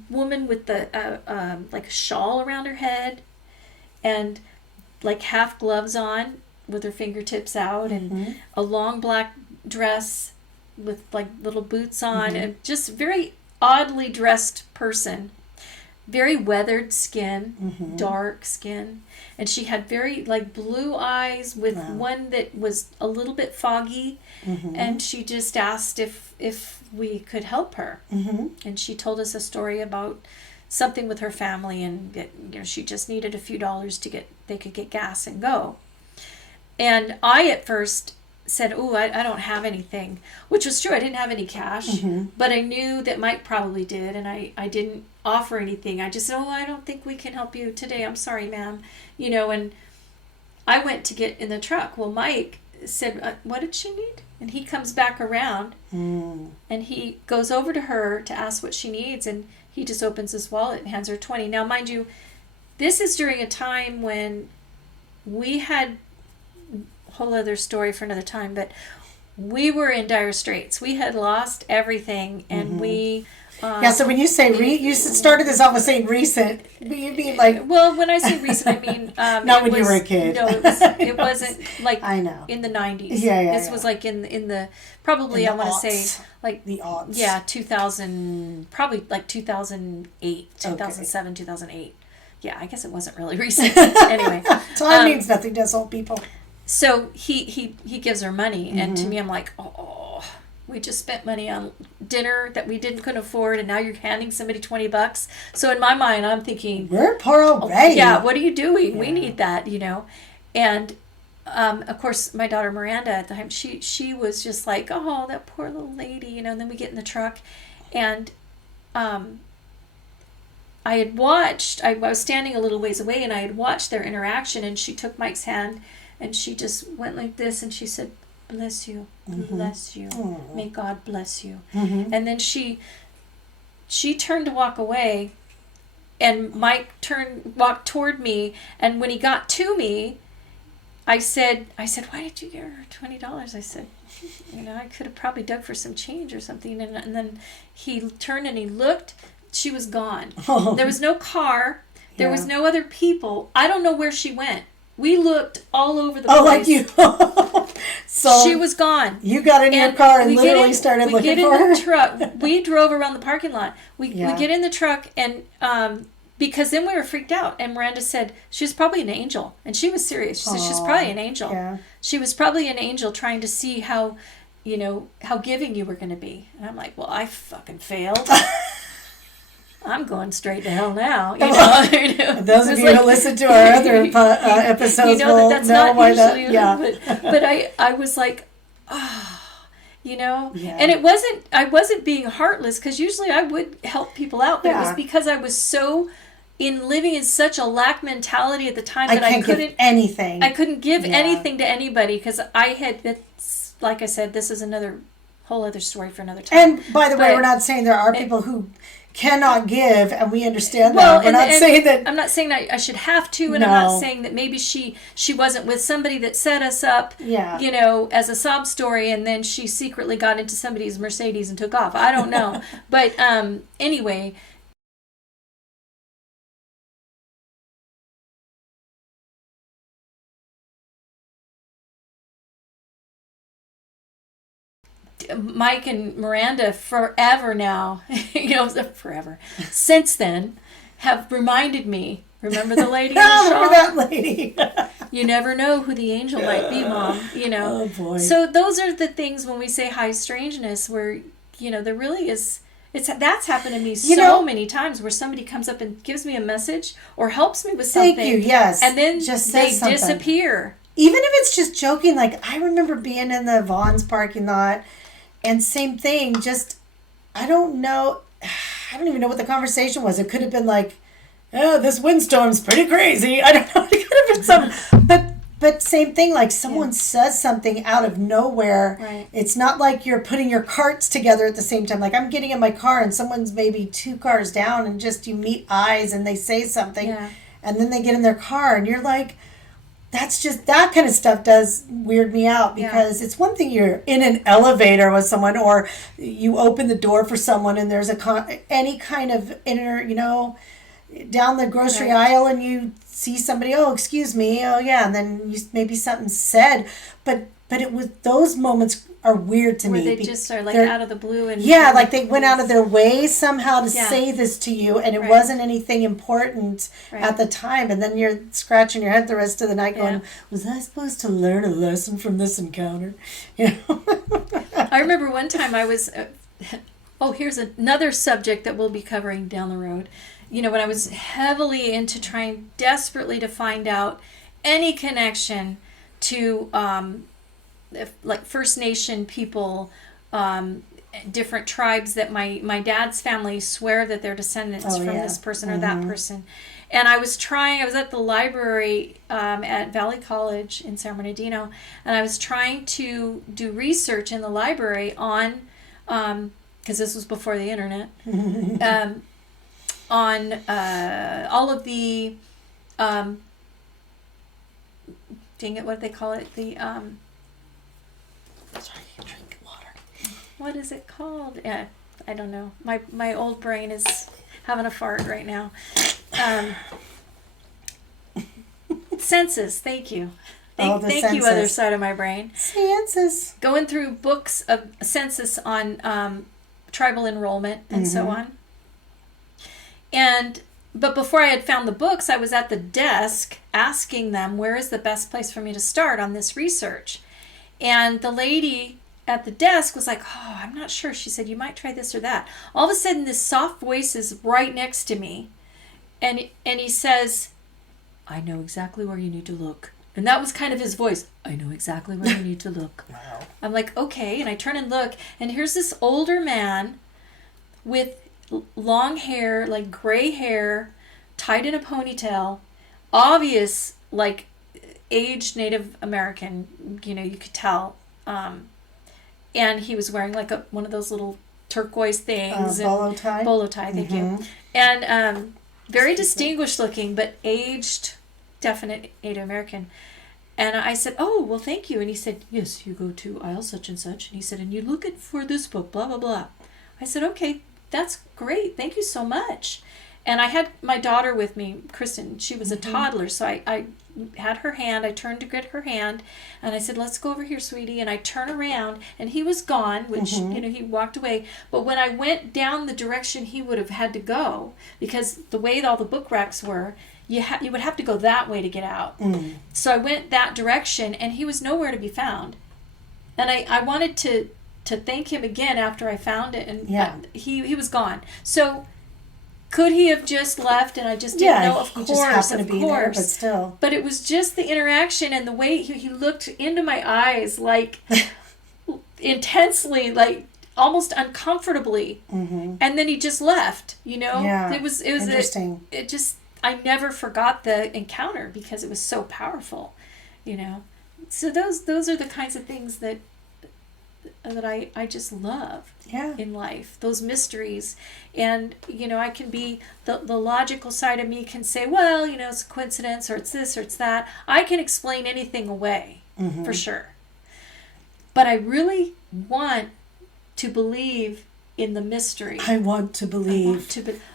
woman with like a shawl around her head and like half gloves on with her fingertips out, mm-hmm. and a long black dress with like little boots on, mm-hmm. and just very oddly dressed person. Very weathered skin, mm-hmm. dark skin, and she had very like blue eyes with one that was a little bit foggy, mm-hmm. and she just asked if we could help her, mm-hmm. and she told us a story about something with her family, and that she just needed a few dollars they could get gas and go. And I at first said, "Oh, I don't have anything," which was true. I didn't have any cash, mm-hmm. but I knew that Mike probably did, and I didn't offer anything. I just said, "Oh, I don't think we can help you today. I'm sorry, ma'am." And I went to get in the truck. Well, Mike said, "What did she need?" And he comes back around, and he goes over to her to ask what she needs, and he just opens his wallet and hands her 20. Now, mind you, this is during a time when we had, whole other story for another time, but we were in dire straits. We had lost everything, and mm-hmm. we Yeah, so when you say you started this off with saying recent, you mean like Well, when I say recent, I mean not when you were a kid. No, it wasn't like I know in the 90s. Yeah, This was like in the probably in the I want to aughts. say like the aughts. yeah 2000 probably like 2008 2007 2008. Yeah, I guess it wasn't really recent. Anyway, time means nothing to us old people. So he gives her money, and to me I'm like, oh. We just spent money on dinner that we couldn't afford, and now you're handing somebody $20. So in my mind, I'm thinking, we're poor already. Yeah, what are you doing? Yeah. We need that, And of course, my daughter Miranda at the time, she was just like, oh, that poor little lady, And then we get in the truck, and I had watched. I was standing a little ways away, and I had watched their interaction. And she took Mike's hand, and she just went like this, and she said, bless you, bless you, may God bless you. And then she turned to walk away, and Mike walked toward me, and when he got to me, I said, why did you give her $20? I said, I could have probably dug for some change or something. And then he turned and he looked. She was gone. There was no car. There was no other people. I don't know where she went. We looked all over the place. Oh, like you. So she was gone. You got in your car and literally started looking for her? We get in the truck. We drove around the parking lot. We get in the truck, and because then we were freaked out. And Miranda said she was probably an angel. And she was serious. She said she's probably an angel. Yeah. She was probably an angel trying to see how giving you were going to be. And I'm like, well, I fucking failed. I'm going straight to hell now. Those of you who listen to our other episodes will that's know not why usually, that. Yeah. But I was like, Yeah. And I wasn't being heartless, because usually I would help people out, but it was because I was so living in such a lack mentality at the time that I couldn't give anything. I couldn't give anything to anybody, because like I said, this is whole other story for another time. And by the way, we're not saying there are people who cannot give, and we understand that. We're not saying that. I'm not saying I should have to, and I'm not saying that maybe she wasn't with somebody that set us up, as a sob story, and then she secretly got into somebody's Mercedes and took off. I don't know. But anyway. Mike and Miranda forever now, forever, since then, have reminded me, remember the lady in the shawl? Remember that lady. You never know who the angel might be, Mom, Oh, boy. So those are the things when we say high strangeness, where, there really is, that's happened to me so many times, where somebody comes up and gives me a message or helps me with something. Thank you, yes. And then just they something. disappear. Even if it's just joking, like I remember being in the Vaughn's parking lot, and same thing, I don't know, I don't even know what the conversation was. It could have been like, oh, this windstorm's pretty crazy. I don't know. It could have been something. But same thing, like someone says something out of nowhere. Right. It's not like you're putting your carts together at the same time. Like I'm getting in my car and someone's maybe 2 cars down, and just you meet eyes and they say something. Yeah. And then they get in their car and you're like, that kind of stuff does weird me out, because it's one thing you're in an elevator with someone, or you open the door for someone and there's any kind of inner, down the grocery aisle and you see somebody, oh, excuse me, oh yeah, and then maybe something said, but it was, those moments are weird to me. Where they just are like out of the blue, and like they went out of their way somehow to say this to you, and it wasn't anything important at the time, and then you're scratching your head the rest of the night going, was I supposed to learn a lesson from this encounter? I remember one time I was here's another subject that we'll be covering down the road. When I was heavily into trying desperately to find out any connection to like First Nation people, different tribes that my dad's family swear that they're descendants from this person or that person. And I was at the library at Valley College in San Bernardino, and I was trying to do research in the library on, because this was before the internet, on all of the, dang it, what do they call it? The, Sorry, drink water. what is it called? Yeah, I don't know. My old brain is having a fart right now. Senses. Thank you. Thank you, other side of my brain. Senses. Going through books of census on tribal enrollment and so on. But before I had found the books, I was at the desk asking them, where is the best place for me to start on this research? And the lady at the desk was like, oh, I'm not sure. She said, you might try this or that. All of a sudden, this soft voice is right next to me. And he says, I know exactly where you need to look. And that was kind of his voice. I know exactly where you need to look. Wow. I'm like, okay. And I turn and look. And here's this older man with long hair, like gray hair, tied in a ponytail, obvious, like aged Native American, you could tell. And he was wearing like one of those little turquoise things. Bolo tie? Bolo tie, thank you. And very distinguished looking, but aged, definite Native American. And I said, oh, well, thank you. And he said, yes, you go to aisle such and such. And he said, and you look for this book, blah, blah, blah. I said, okay, that's great. Thank you so much. And I had my daughter with me, Kristen. She was a toddler, so I had her hand. I turned to get her hand, and I said, let's go over here, sweetie. And I turn around, and he was gone, which, he walked away. But when I went down the direction he would have had to go, because the way all the book racks were, you would have to go that way to get out. So I went that direction, and he was nowhere to be found. And I wanted to thank him again after I found it, and he was gone. So could he have just left and I just didn't know? Of course, just happened to be there, but still. But it was just the interaction and the way he looked into my eyes, like intensely, like almost uncomfortably, and then he just left. Yeah, it was interesting. I never forgot the encounter because it was so powerful. So those are the kinds of things that I just love in life, those mysteries. And I can be the logical side of me can say, well, it's a coincidence, or it's this or it's that. I can explain anything away for sure, but I really want to believe in the mystery. I want to believe.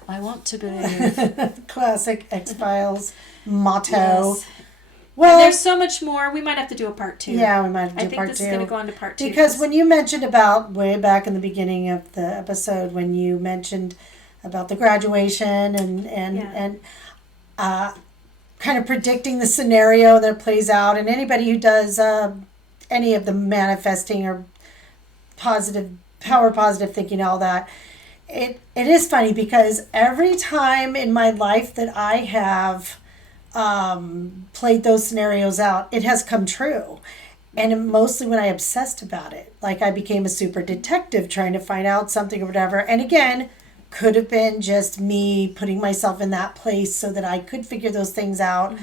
I want to believe. Classic X-Files motto. Yes. Well, and there's so much more. We might have to do a part 2. Yeah, we might have to do I think part this 2. is going to go on to part 2. Because when you mentioned about, way back in the beginning of the episode, when you mentioned about the graduation and kind of predicting the scenario that plays out, and anybody who does any of the manifesting or positive thinking, all that, it is funny because every time in my life that I have played those scenarios out, it has come true. And mostly when I obsessed about it, like I became a super detective trying to find out something or whatever. And again, could have been just me putting myself in that place so that I could figure those things out.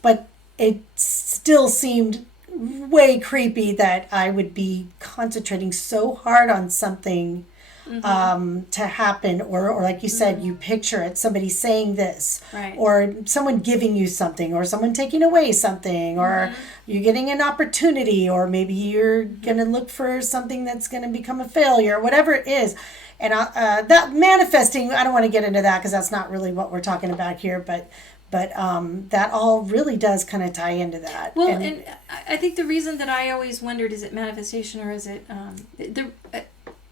But it still seemed way creepy that I would be concentrating so hard on something to happen, or like you said, you picture it, somebody saying this, right, or someone giving you something, or someone taking away something, or you're getting an opportunity, or maybe you're gonna look for something that's gonna become a failure, whatever it is. And that manifesting, I don't want to get into that because that's not really what we're talking about here, but that all really does kind of tie into that. Well, and I think the reason that I always wondered, is it manifestation or is it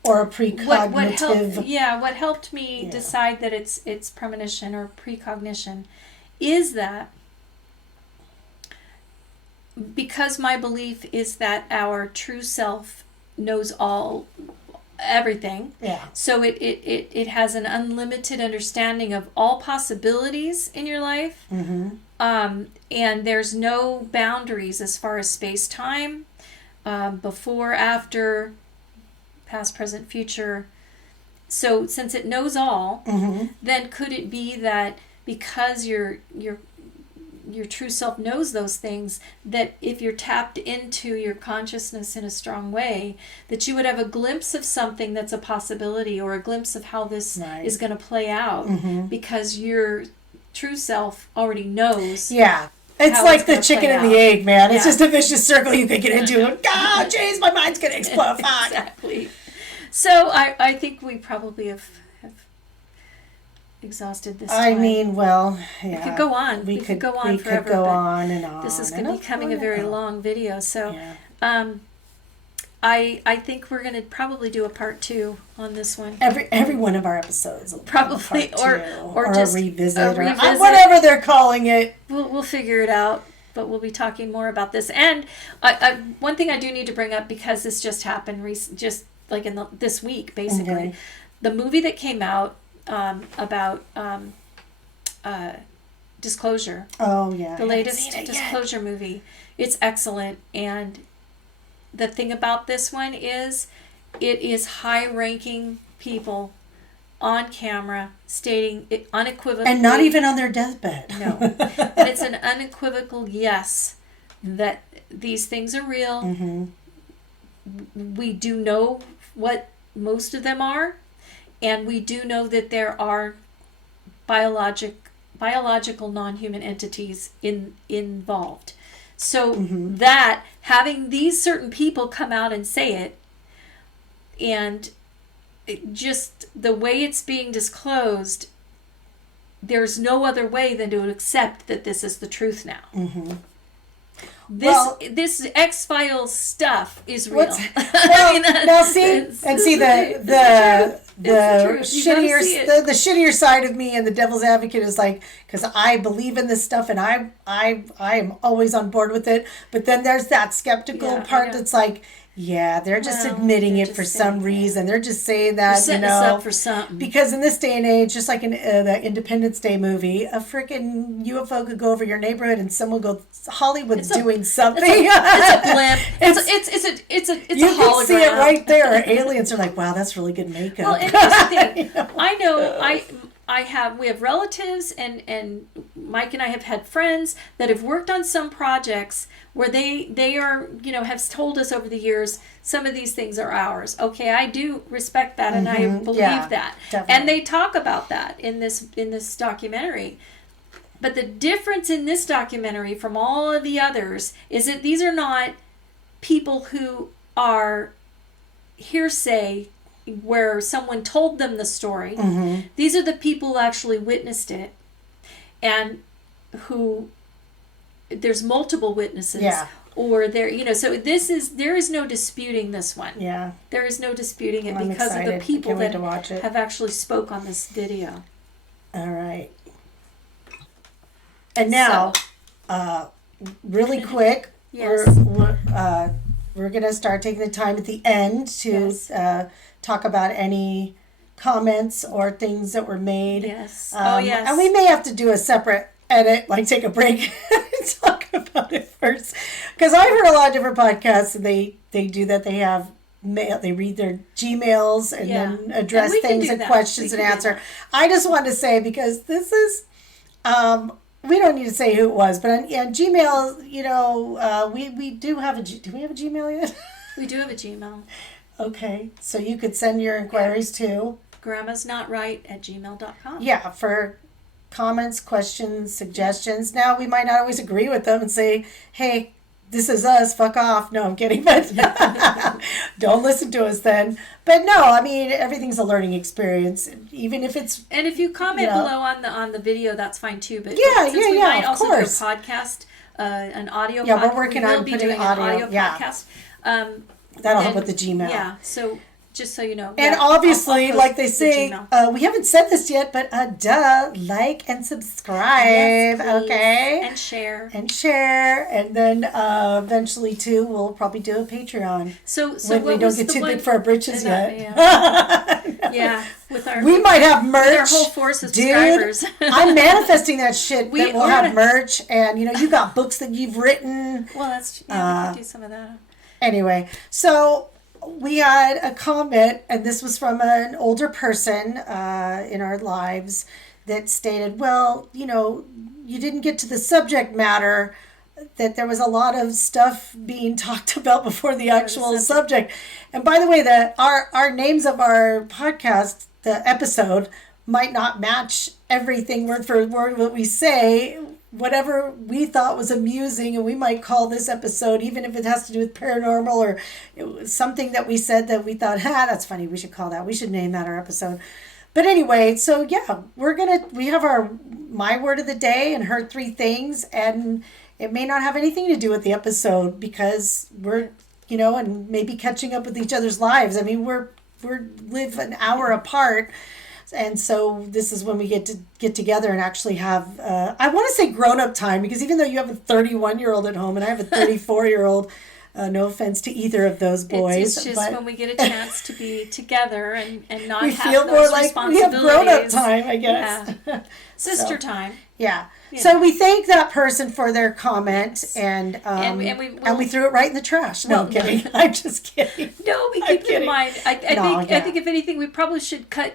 or a precognitive? What helped me decide that it's premonition or precognition is that because my belief is that our true self knows everything. Yeah. So it has an unlimited understanding of all possibilities in your life. And there's no boundaries as far as space-time, before, after, past, present, future. So since it knows all, then could it be that because your true self knows those things, that if you're tapped into your consciousness in a strong way, that you would have a glimpse of something that's a possibility, or a glimpse of how this is going to play out, because your true self already knows. Yeah. It's like the chicken and the egg, man. It's just a vicious circle you could get into. Oh, jeez, my mind's going to explode. Exactly. So I think we probably have exhausted this I time. mean, well, yeah. We could go on. We could go on forever. We could go on and on. This is going to be becoming a very long video. So yeah. I think we're going to probably do a part 2 on this one. Every one of our episodes will probably or just a revisit, or whatever they're calling it. We'll figure it out, but we'll be talking more about this. And one thing I do need to bring up, because this just happened just like this week, basically. Okay. The movie that came out about Disclosure. Oh yeah. The latest Disclosure movie. It's excellent, and the thing about this one is it is high-ranking people on camera stating it unequivocally. And not even on their deathbed. No. And it's an unequivocal yes that these things are real. Mm-hmm. We do know what most of them are, and we do know that there are biological non-human entities involved. So that having these certain people come out and say it, and just the way it's being disclosed, there's no other way than to accept that this is the truth now. Mm-hmm. This X-Files stuff is real. Now see the shittier side of me and the devil's advocate is like, because I believe in this stuff and I am always on board with it, but then there's that skeptical part that's like, yeah, they're just admitting it for some reason. They're just saying that, they're setting us up for something. Because in this day and age, just like in the Independence Day movie, a freaking UFO could go over your neighborhood and someone go, Hollywood's doing something. It's a blimp. It's a hologram. You can see it right there. Aliens are like, wow, that's really good makeup. Well, and here's the thing. I know we have relatives, and Mike and I have had friends that have worked on some projects where they are, have told us over the years, some of these things are ours. Okay, I do respect that, and I believe that. Definitely. And they talk about that in this documentary. But the difference in this documentary from all of the others is that these are not people who are hearsay where someone told them the story. Mm-hmm. These are the people who actually witnessed it, and who there's multiple witnesses. Yeah. Or so there is no disputing this one. Yeah. There is no disputing it I'm because excited. of the people that to watch it. have actually spoke on this video. All right. And now, really quick, Yes. we're going to start taking the time at the end to talk about any comments or things that were made. Yes. Yes. And we may have to do a separate edit, like take a break and talk about it first. Because I've heard a lot of different podcasts, and they do that. They have mail, they read their Gmails and then address things and questions and answer. I just want to say, because this is, we don't need to say who it was, but on Gmail, we do have do we have a Gmail yet? We do have a Gmail. Okay, so you could send your inquiries to grandmasnotright@gmail.com. Yeah, for comments, questions, suggestions. Now, we might not always agree with them and say, hey, this is us, fuck off. No, I'm kidding, but don't listen to us then. But no, I mean, everything's a learning experience, even if it's... And if you comment below on the video, that's fine too. But we might of also course. do a podcast, an audio podcast. Yeah, we're working on putting an audio podcast. That'll help with the Gmail. Yeah, so... Just so you know. And obviously, like they say, we haven't said this yet, but like and subscribe, okay? And share. And then eventually, too, we'll probably do a Patreon. So when we don't get too big for our britches yet. Yeah, with our... We might have merch. With our whole force of subscribers. I'm manifesting that shit, that we'll have merch. And, you got books that you've written. Well, that's... Yeah, we could do some of that. Anyway, so... We had a comment, and this was from an older person in our lives, that stated, well, you didn't get to the subject matter, that there was a lot of stuff being talked about before the actual subject. And by the way, our names of our podcast, the episode, might not match everything word for word what we say. whatever we thought was amusing, and we might call this episode, even if it has to do with paranormal or it was something that we said that we thought, that's funny, we should call that, we should name that our episode. But anyway, so yeah, we have our my word of the day and her 3 things, and it may not have anything to do with the episode because we're, and maybe catching up with each other's lives. I mean, we live an hour apart. And so this is when we get together and actually have, I want to say grown-up time, because even though you have a 31-year-old at home and I have a 34-year-old, no offense to either of those boys. It's just when we get a chance to be together and not we have feel those more like we have responsibilities. grown-up time, I guess. Yeah. Sister time. Yeah. So we thank that person for their comment, and we threw it right in the trash. No, I'm kidding. I'm just kidding. No, we keep in mind. I think if anything, we probably should cut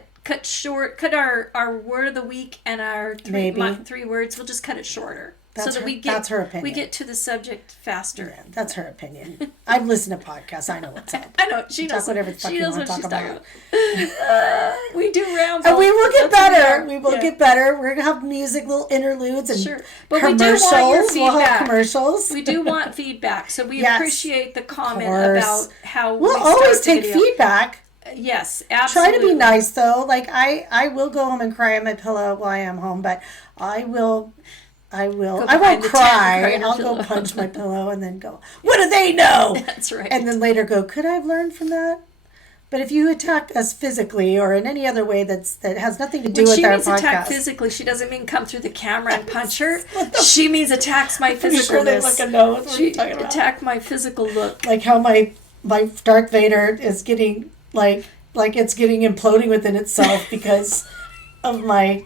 our word of the week and our 3 words. We'll just cut it shorter. That's that's her opinion. We get to the subject faster. Yeah, that's her opinion. I've listened to podcasts. I know what's up. I know. She knows whatever the fuck she you knows want what to she's talk talking about. We do ramble. And we will get better. We will get better. We're going to have music, little interludes, and But commercials. We do want your feedback. We'll have commercials. We do want feedback. So we appreciate the comment about how we'll always take feedback. Yes, absolutely. Try to be nice, though. Like, I will go home and cry on my pillow while I am home, but I won't cry. I'll go punch my pillow and then go, what do they know? That's right. And then later go, could I have learned from that? But if you attack us physically or in any other way that has nothing to do with our podcast. When she means attack physically, she doesn't mean come through the camera and punch her. She means attacks my physicalness. Sure they look and know what she attack my physical look. Like how my Darth Vader is getting like it's getting imploding within itself because of my.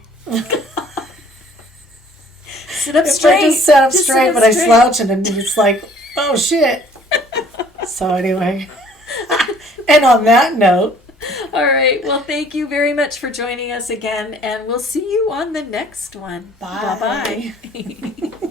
Sit up straight. I just sat up straight, but I slouch and it's like, oh shit. So anyway. And on that note. All right. Well, thank you very much for joining us again, and we'll see you on the next one. Bye. Bye-bye.